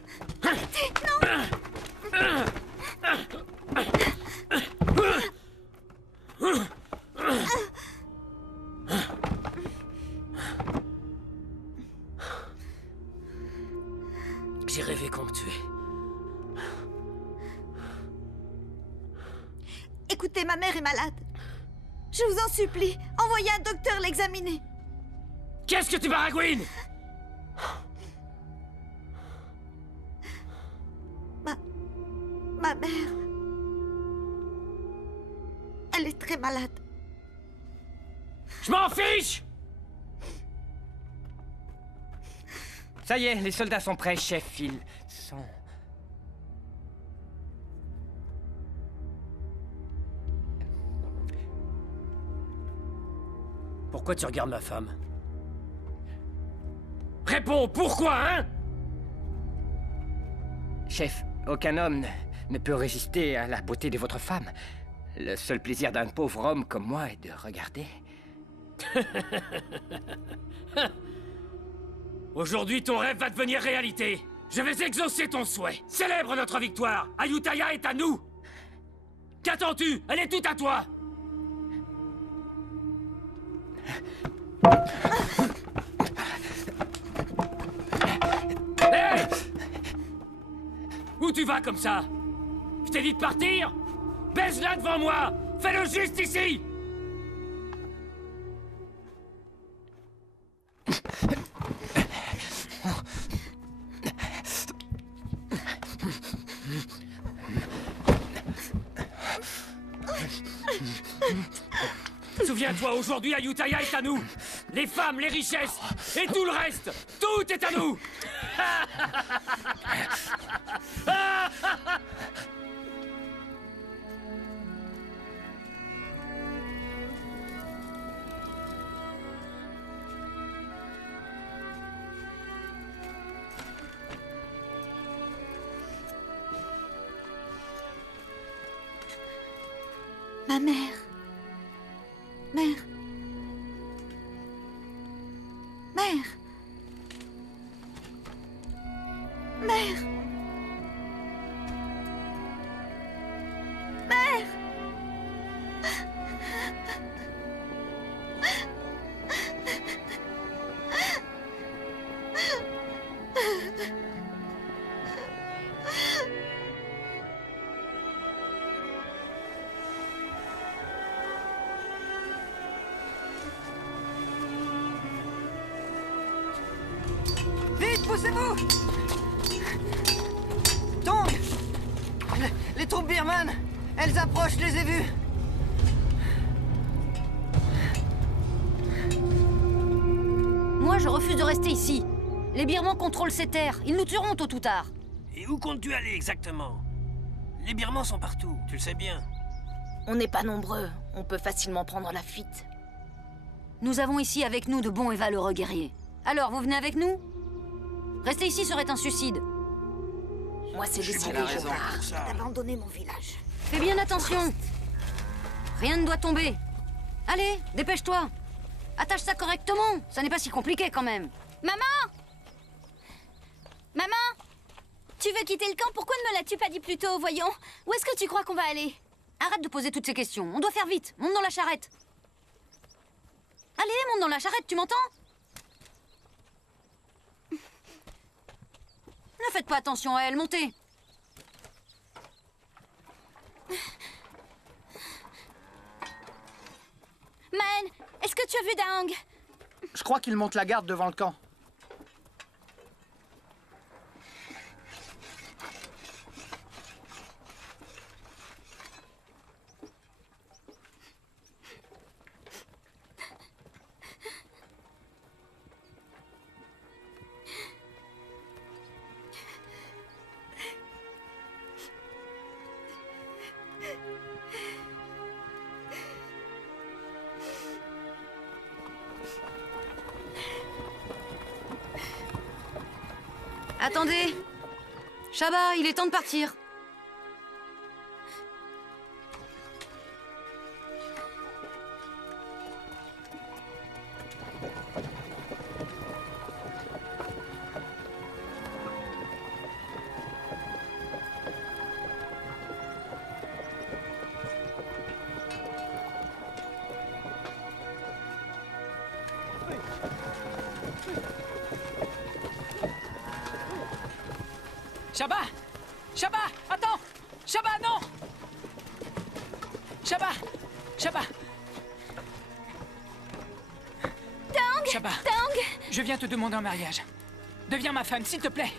J'ai rêvé qu'on me tuait. Écoutez, ma mère est malade. Je vous en supplie, envoyez un docteur l'examiner. Qu'est-ce que tu baragouines? Ma mère... Elle est très malade. Je m'en fiche! Ça y est, les soldats sont prêts, chef. Ils sont... Pourquoi tu regardes ma femme? Réponds, pourquoi, hein? Chef, aucun homme ne peut résister à la beauté de votre femme. Le seul plaisir d'un pauvre homme comme moi est de regarder. Aujourd'hui, ton rêve va devenir réalité. Je vais exaucer ton souhait. Célèbre notre victoire. Ayutthaya est à nous. Qu'attends-tu? Elle est toute à toi. Hey! Où tu vas comme ça? Je t'ai dit de partir? Baise-la devant moi! Fais-le juste ici! Souviens-toi, aujourd'hui, Ayutthaya est à nous. Les femmes, les richesses et tout le reste. Tout est à nous. Ma mère. Mère. Vite, poussez-vous! Tong! Les troupes birmanes! Elles approchent, je les ai vues! Moi, je refuse de rester ici. Les Birmans contrôlent ces terres. Ils nous tueront tôt ou tard. Et où comptes-tu aller exactement? Les Birmans sont partout, tu le sais bien. On n'est pas nombreux. On peut facilement prendre la fuite. Nous avons ici avec nous de bons et valeureux guerriers. Alors, vous venez avec nous? Rester ici serait un suicide. Moi, c'est décidé, je pars. D'abandonner mon village. Fais bien attention. Rien ne doit tomber. Allez, dépêche-toi. Attache ça correctement. Ça n'est pas si compliqué quand même. Maman! Maman! Tu veux quitter le camp? Pourquoi ne me l'as-tu pas dit plus tôt, voyons? Où est-ce que tu crois qu'on va aller? Arrête de poser toutes ces questions. On doit faire vite. Monte dans la charrette. Allez, monte dans la charrette, tu m'entends? Ne faites pas attention à elle, montez. Man, est-ce que tu as vu Daang? Je crois qu'il monte la garde devant le camp. Attendez. Shaba, il est temps de partir. Shaba! Shaba! Attends! Shaba, non! Shaba! Shaba! Daang! Shaba! Daang! Je viens te demander en mariage. Deviens ma femme, s'il te plaît.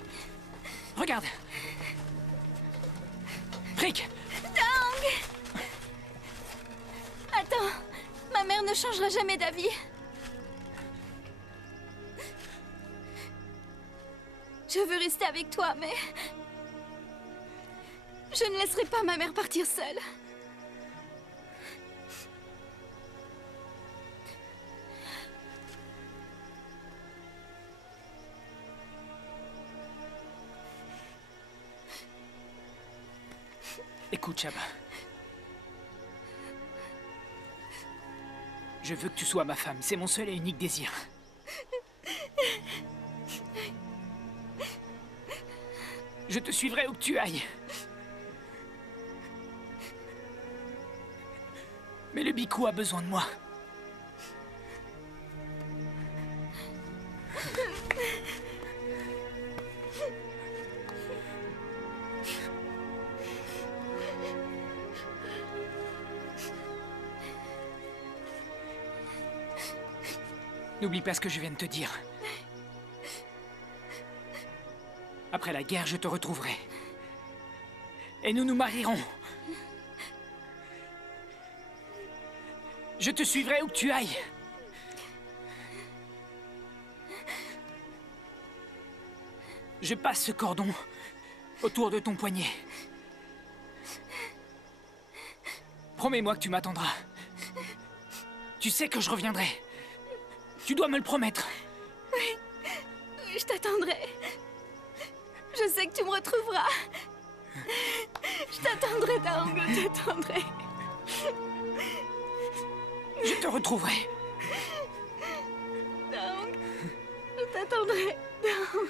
Regarde. Frick! Daang! Attends, ma mère ne changera jamais d'avis. Je veux rester avec toi, mais... je ne laisserai pas ma mère partir seule. Écoute, Shaba. Je veux que tu sois ma femme. C'est mon seul et unique désir. Je te suivrai où que tu ailles. Mais le Bhikkhu a besoin de moi. N'oublie pas ce que je viens de te dire. Après la guerre, je te retrouverai. Et nous nous marierons. Je te suivrai où que tu ailles. Je passe ce cordon autour de ton poignet. Promets-moi que tu m'attendras. Tu sais que je reviendrai. Tu dois me le promettre. Oui, je t'attendrai. Je sais que tu me retrouveras. Je t'attendrai, Daang, je t'attendrai. Je te retrouverai. Daang, je t'attendrai, Daang.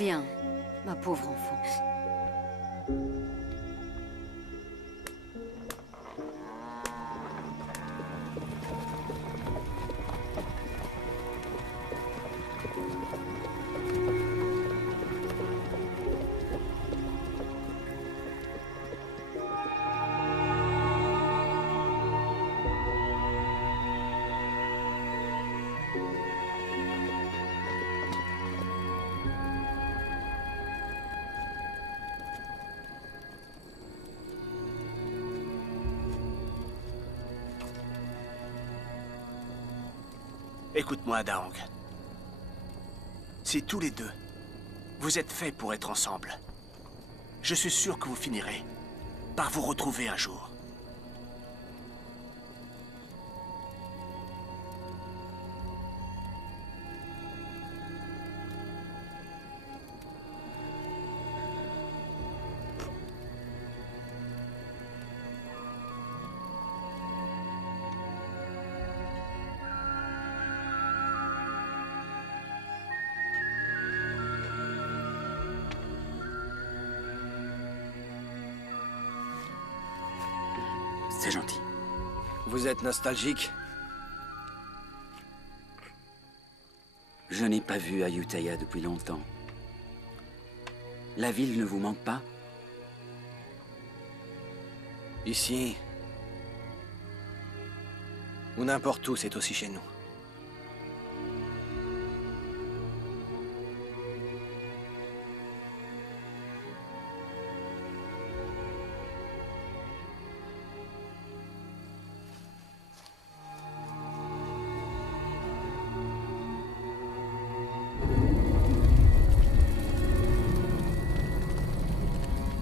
Viens, ma pauvre enfant. Écoute-moi, Daong. Si tous les deux, vous êtes faits pour être ensemble, je suis sûr que vous finirez par vous retrouver un jour. C'est gentil. Vous êtes nostalgique? Je n'ai pas vu Ayutthaya depuis longtemps. La ville ne vous manque pas? Ici, ou n'importe où, c'est aussi chez nous.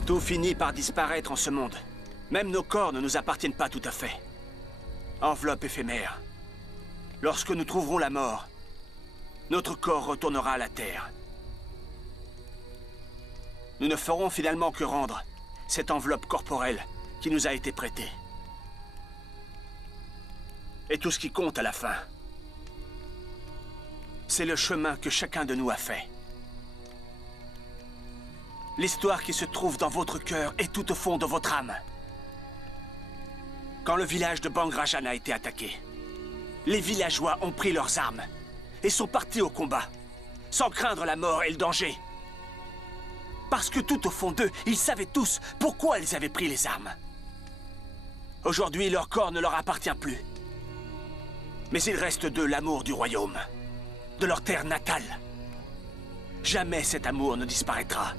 Tout finit par disparaître en ce monde. Même nos corps ne nous appartiennent pas tout à fait. Enveloppe éphémère. Lorsque nous trouverons la mort, notre corps retournera à la Terre. Nous ne ferons finalement que rendre cette enveloppe corporelle qui nous a été prêtée. Et tout ce qui compte à la fin, c'est le chemin que chacun de nous a fait. L'histoire qui se trouve dans votre cœur et tout au fond de votre âme. Quand le village de Bang Rajan a été attaqué, les villageois ont pris leurs armes et sont partis au combat, sans craindre la mort et le danger. Parce que tout au fond d'eux, ils savaient tous pourquoi ils avaient pris les armes. Aujourd'hui, leur corps ne leur appartient plus. Mais il reste d'eux l'amour du royaume, de leur terre natale. Jamais cet amour ne disparaîtra.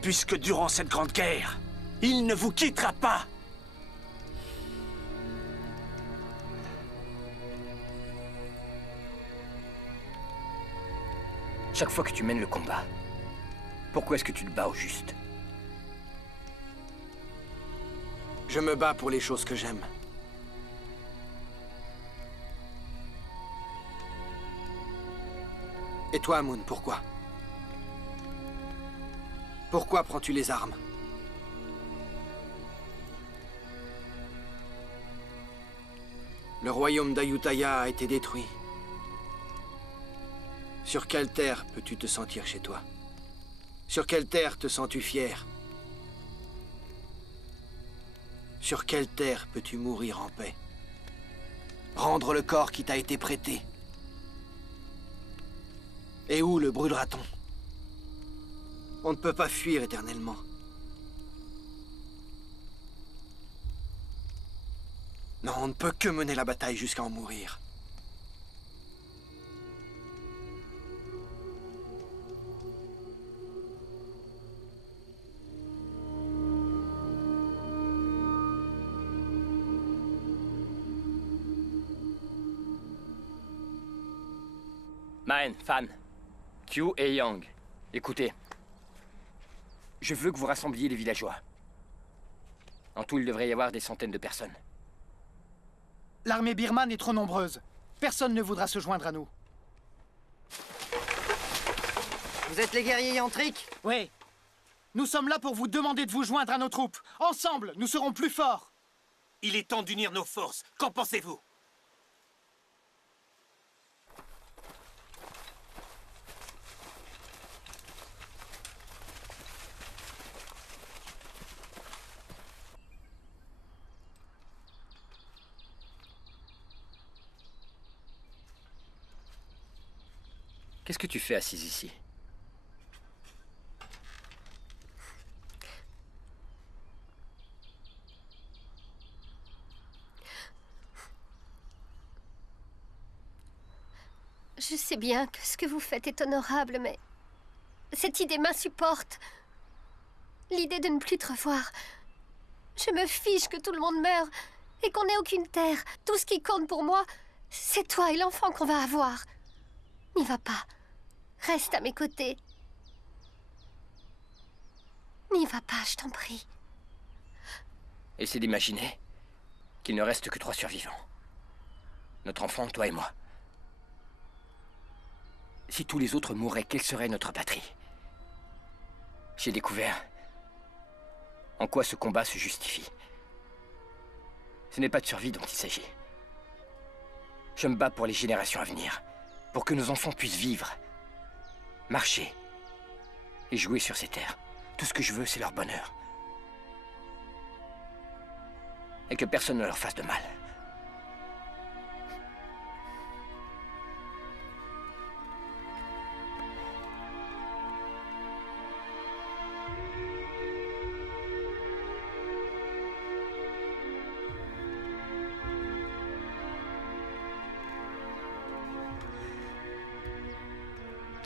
Puisque durant cette grande guerre, il ne vous quittera pas. Chaque fois que tu mènes le combat, pourquoi est-ce que tu te bats au juste? Je me bats pour les choses que j'aime. Et toi, Amun, pourquoi? Pourquoi prends-tu les armes? Le royaume d'Ayutthaya a été détruit. Sur quelle terre peux-tu te sentir chez toi? Sur quelle terre te sens-tu fier? Sur quelle terre peux-tu mourir en paix? Rendre le corps qui t'a été prêté? Et où le brûlera-t-on? On ne peut pas fuir éternellement. Non, on ne peut que mener la bataille jusqu'à en mourir. Maen, Fan, Q et Yang, écoutez. Je veux que vous rassembliez les villageois. En tout, il devrait y avoir des centaines de personnes. L'armée birmane est trop nombreuse. Personne ne voudra se joindre à nous. Vous êtes les guerriers yantriques? Oui. Nous sommes là pour vous demander de vous joindre à nos troupes. Ensemble, nous serons plus forts. Il est temps d'unir nos forces. Qu'en pensez-vous? Qu'est-ce que tu fais assise ici? Je sais bien que ce que vous faites est honorable, mais cette idée m'insupporte. L'idée de ne plus te revoir. Je me fiche que tout le monde meure et qu'on n'ait aucune terre. Tout ce qui compte pour moi, c'est toi et l'enfant qu'on va avoir. N'y va pas. Reste à mes côtés. N'y va pas, je t'en prie. Essaie d'imaginer qu'il ne reste que 3 survivants. Notre enfant, toi et moi. Si tous les autres mouraient, quelle serait notre patrie? J'ai découvert en quoi ce combat se justifie. Ce n'est pas de survie dont il s'agit. Je me bats pour les générations à venir, pour que nos enfants puissent vivre, marcher et jouer sur ces terres. Tout ce que je veux, c'est leur bonheur. Et que personne ne leur fasse de mal.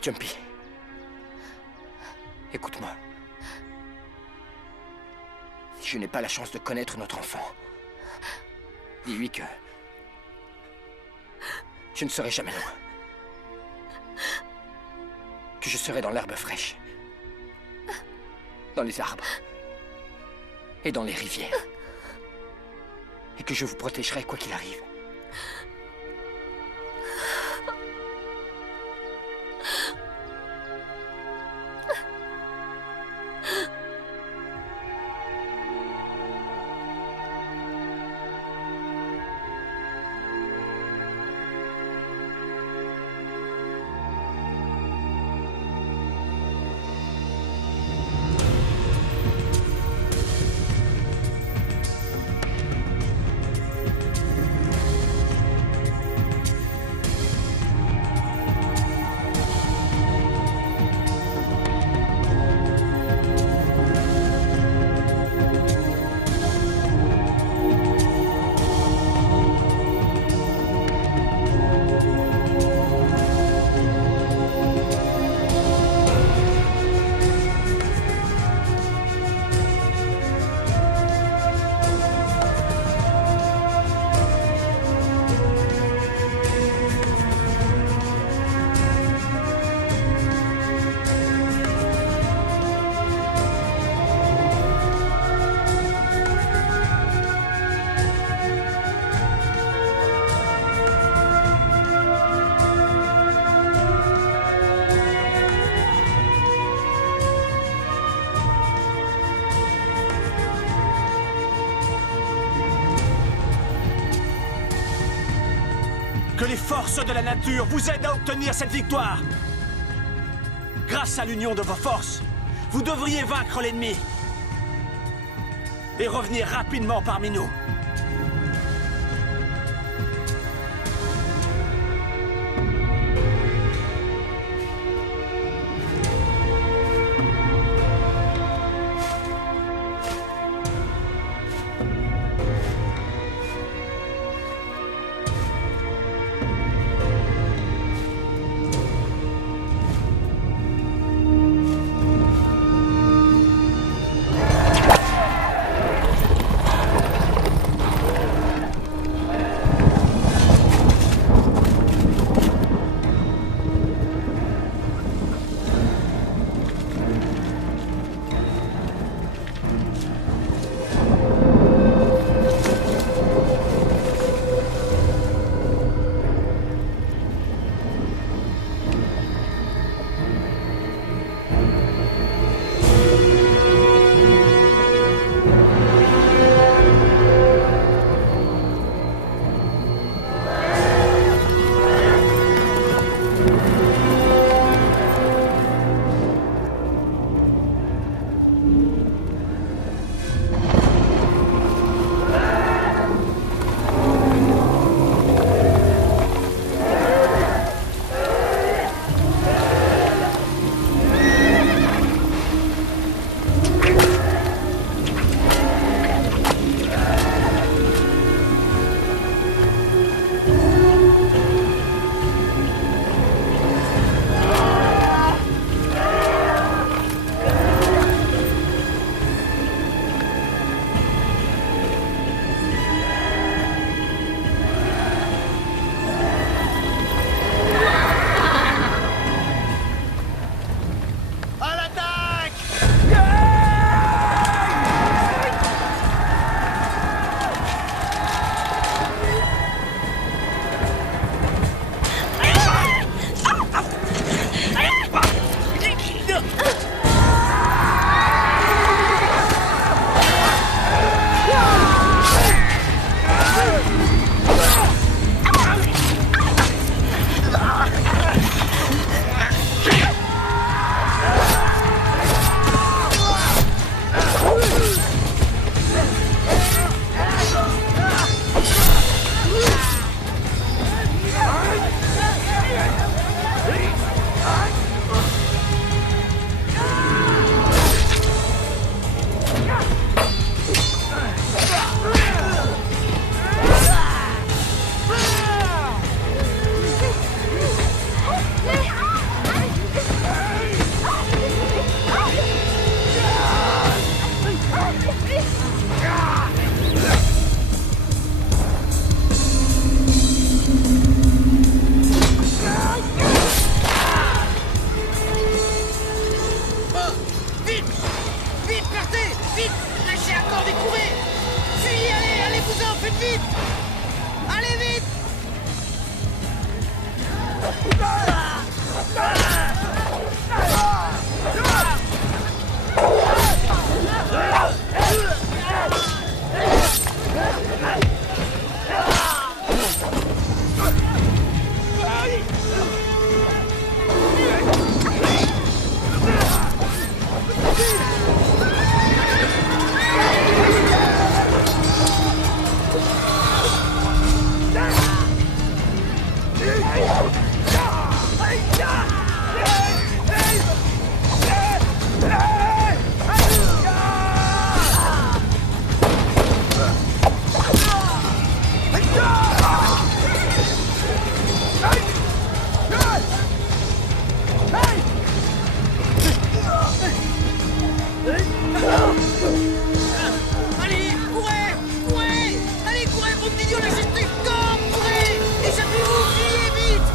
Jumpy, écoute-moi. Si je n'ai pas la chance de connaître notre enfant, dis-lui que je ne serai jamais loin. Que je serai dans l'herbe fraîche, dans les arbres et dans les rivières. Et que je vous protégerai quoi qu'il arrive. Que les forces de la nature vous aident à obtenir cette victoire. Grâce à l'union de vos forces, vous devriez vaincre l'ennemi et revenir rapidement parmi nous. vite! Allez vite! Allez, courez! Courez! Allez, courez, vos petits idiots, lâchez ce corps! Courez! Échappez-vous, fuyez vite!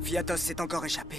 Viatos s'est encore échappé.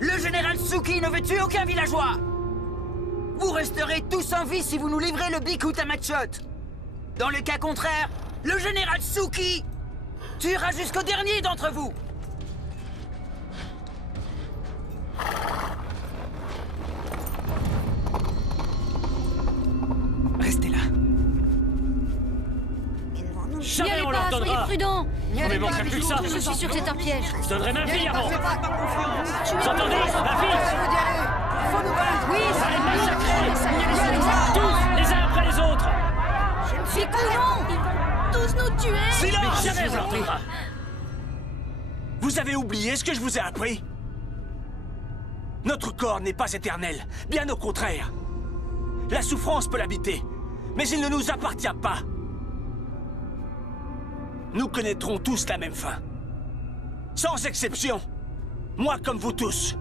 Le général Suki ne veut tuer aucun villageois. Vous resterez tous en vie si vous nous livrez le Bikut Amatshot. Dans le cas contraire, le général Suki tuera jusqu'au dernier d'entre vous. Restez là. Jamais N'y allez on leur pas, soyez donnera. prudents. Non, mais manquerait plus que ça. Je suis sûr que c'est un piège. Je donnerai ma fille avant. Tu Vous entendez? Ma fille. Oui, ça les massacrer. Tous, les uns après les autres. Bikut, non! Ils vont tous nous tuer! Silence! Mais jamais on leur donnera. Vous avez oublié ce que je vous ai appris? Notre corps n'est pas éternel, bien au contraire. La souffrance peut l'habiter, mais il ne nous appartient pas. Nous connaîtrons tous la même fin. Sans exception. Moi comme vous tous.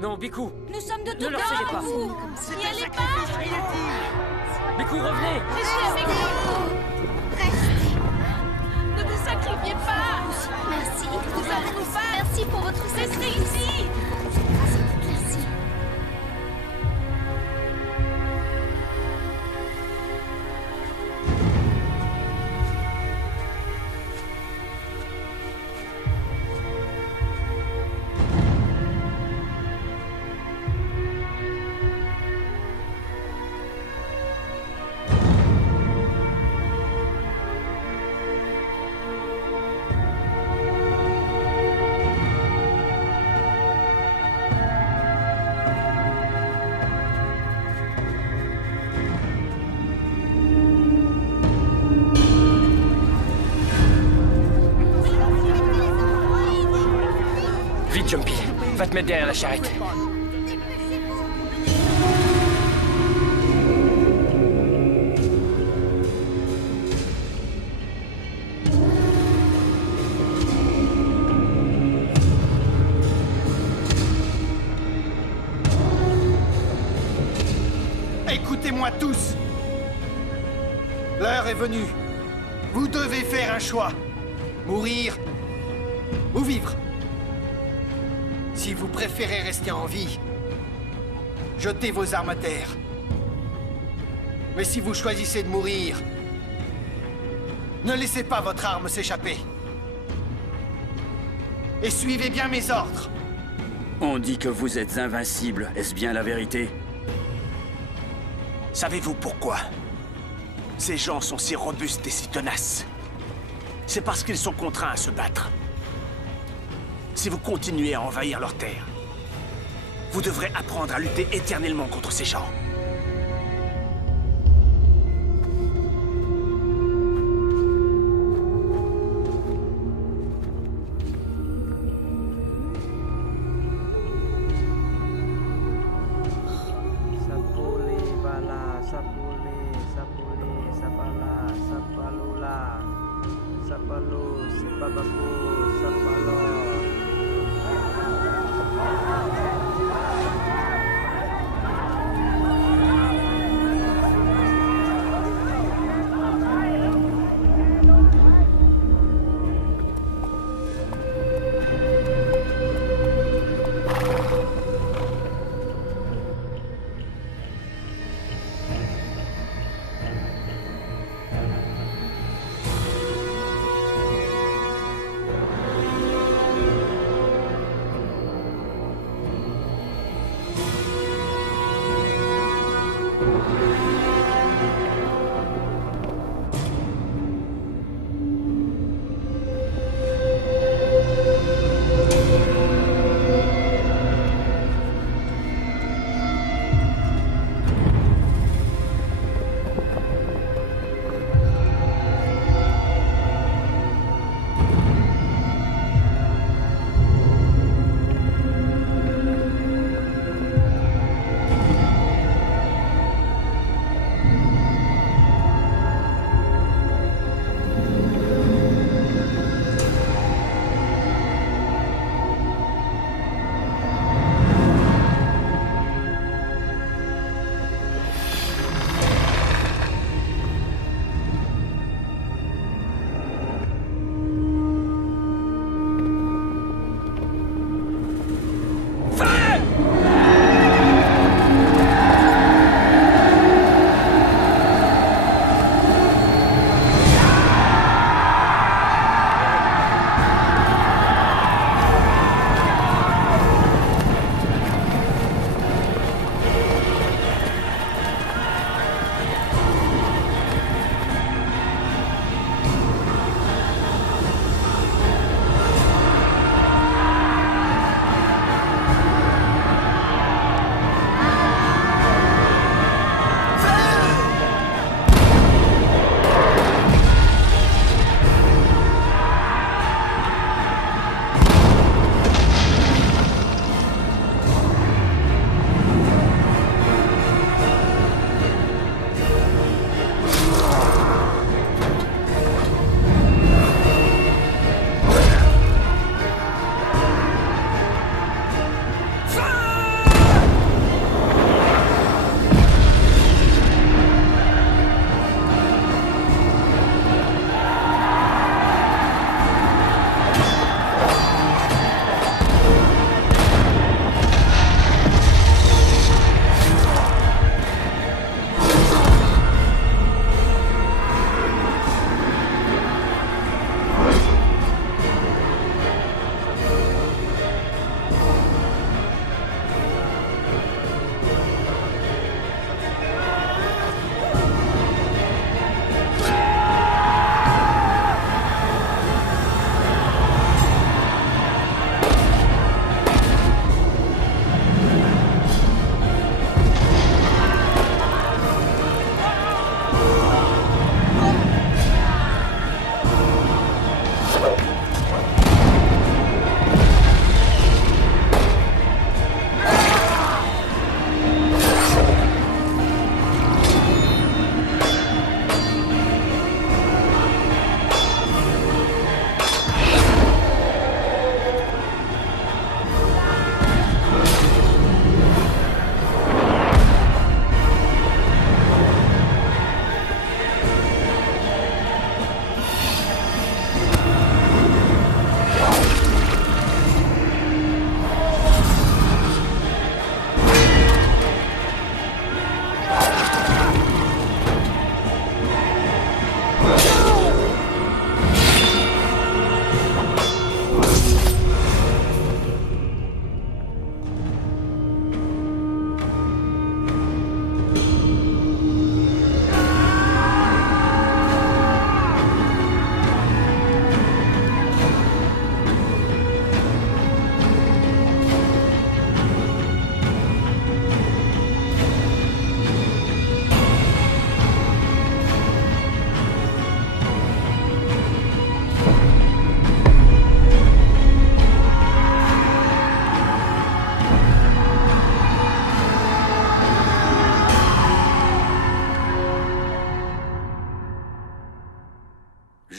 Non, Biku. Nous sommes de Ne tout leur cœur cédez avec pas. vous! N'y allez pas! Biku, revenez. Restez avec nous! Ne vous sacrifiez pas! Merci. Nous allons nous battre! Merci pour votre Restez ici! Merci. Vite, Jumpy. Va te mettre derrière la charrette. Écoutez-moi tous. L'heure est venue. Vous devez faire un choix. Mourir ou vivre. Si vous préférez rester en vie, jetez vos armes à terre. Mais si vous choisissez de mourir, ne laissez pas votre arme s'échapper. Et suivez bien mes ordres. On dit que vous êtes invincible. Est-ce bien la vérité? Savez-vous pourquoi ces gens sont si robustes et si tenaces? C'est parce qu'ils sont contraints à se battre. Si vous continuez à envahir leur terre, vous devrez apprendre à lutter éternellement contre ces gens.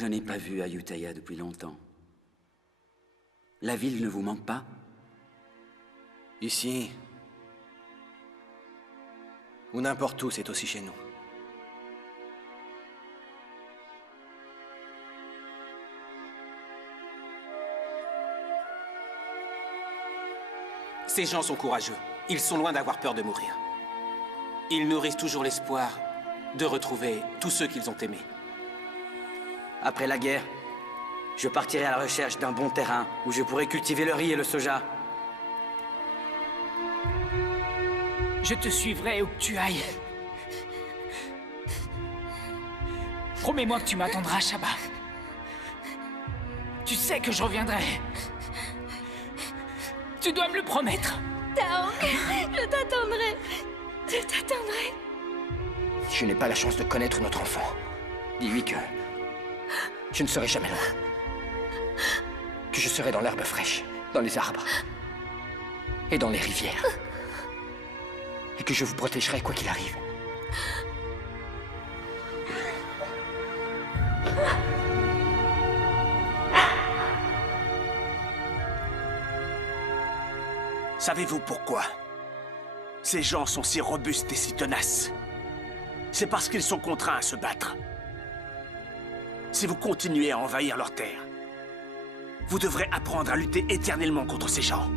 Je n'ai pas vu Ayutthaya depuis longtemps. La ville ne vous manque pas? Ici, ou n'importe où, c'est aussi chez nous. Ces gens sont courageux. Ils sont loin d'avoir peur de mourir. Ils nourrissent toujours l'espoir de retrouver tous ceux qu'ils ont aimés. Après la guerre, je partirai à la recherche d'un bon terrain où je pourrai cultiver le riz et le soja. Je te suivrai où que tu ailles. Promets-moi que tu m'attendras, Shaba. Tu sais que je reviendrai. Tu dois me le promettre. Taong, je t'attendrai. Je t'attendrai. Je n'ai pas la chance de connaître notre enfant. Dis-lui que je ne serai jamais loin. Que je serai dans l'herbe fraîche, dans les arbres et dans les rivières. Et que je vous protégerai quoi qu'il arrive. Savez-vous pourquoi ces gens sont si robustes et si tenaces? C'est parce qu'ils sont contraints à se battre. Si vous continuez à envahir leurs terres, vous devrez apprendre à lutter éternellement contre ces gens.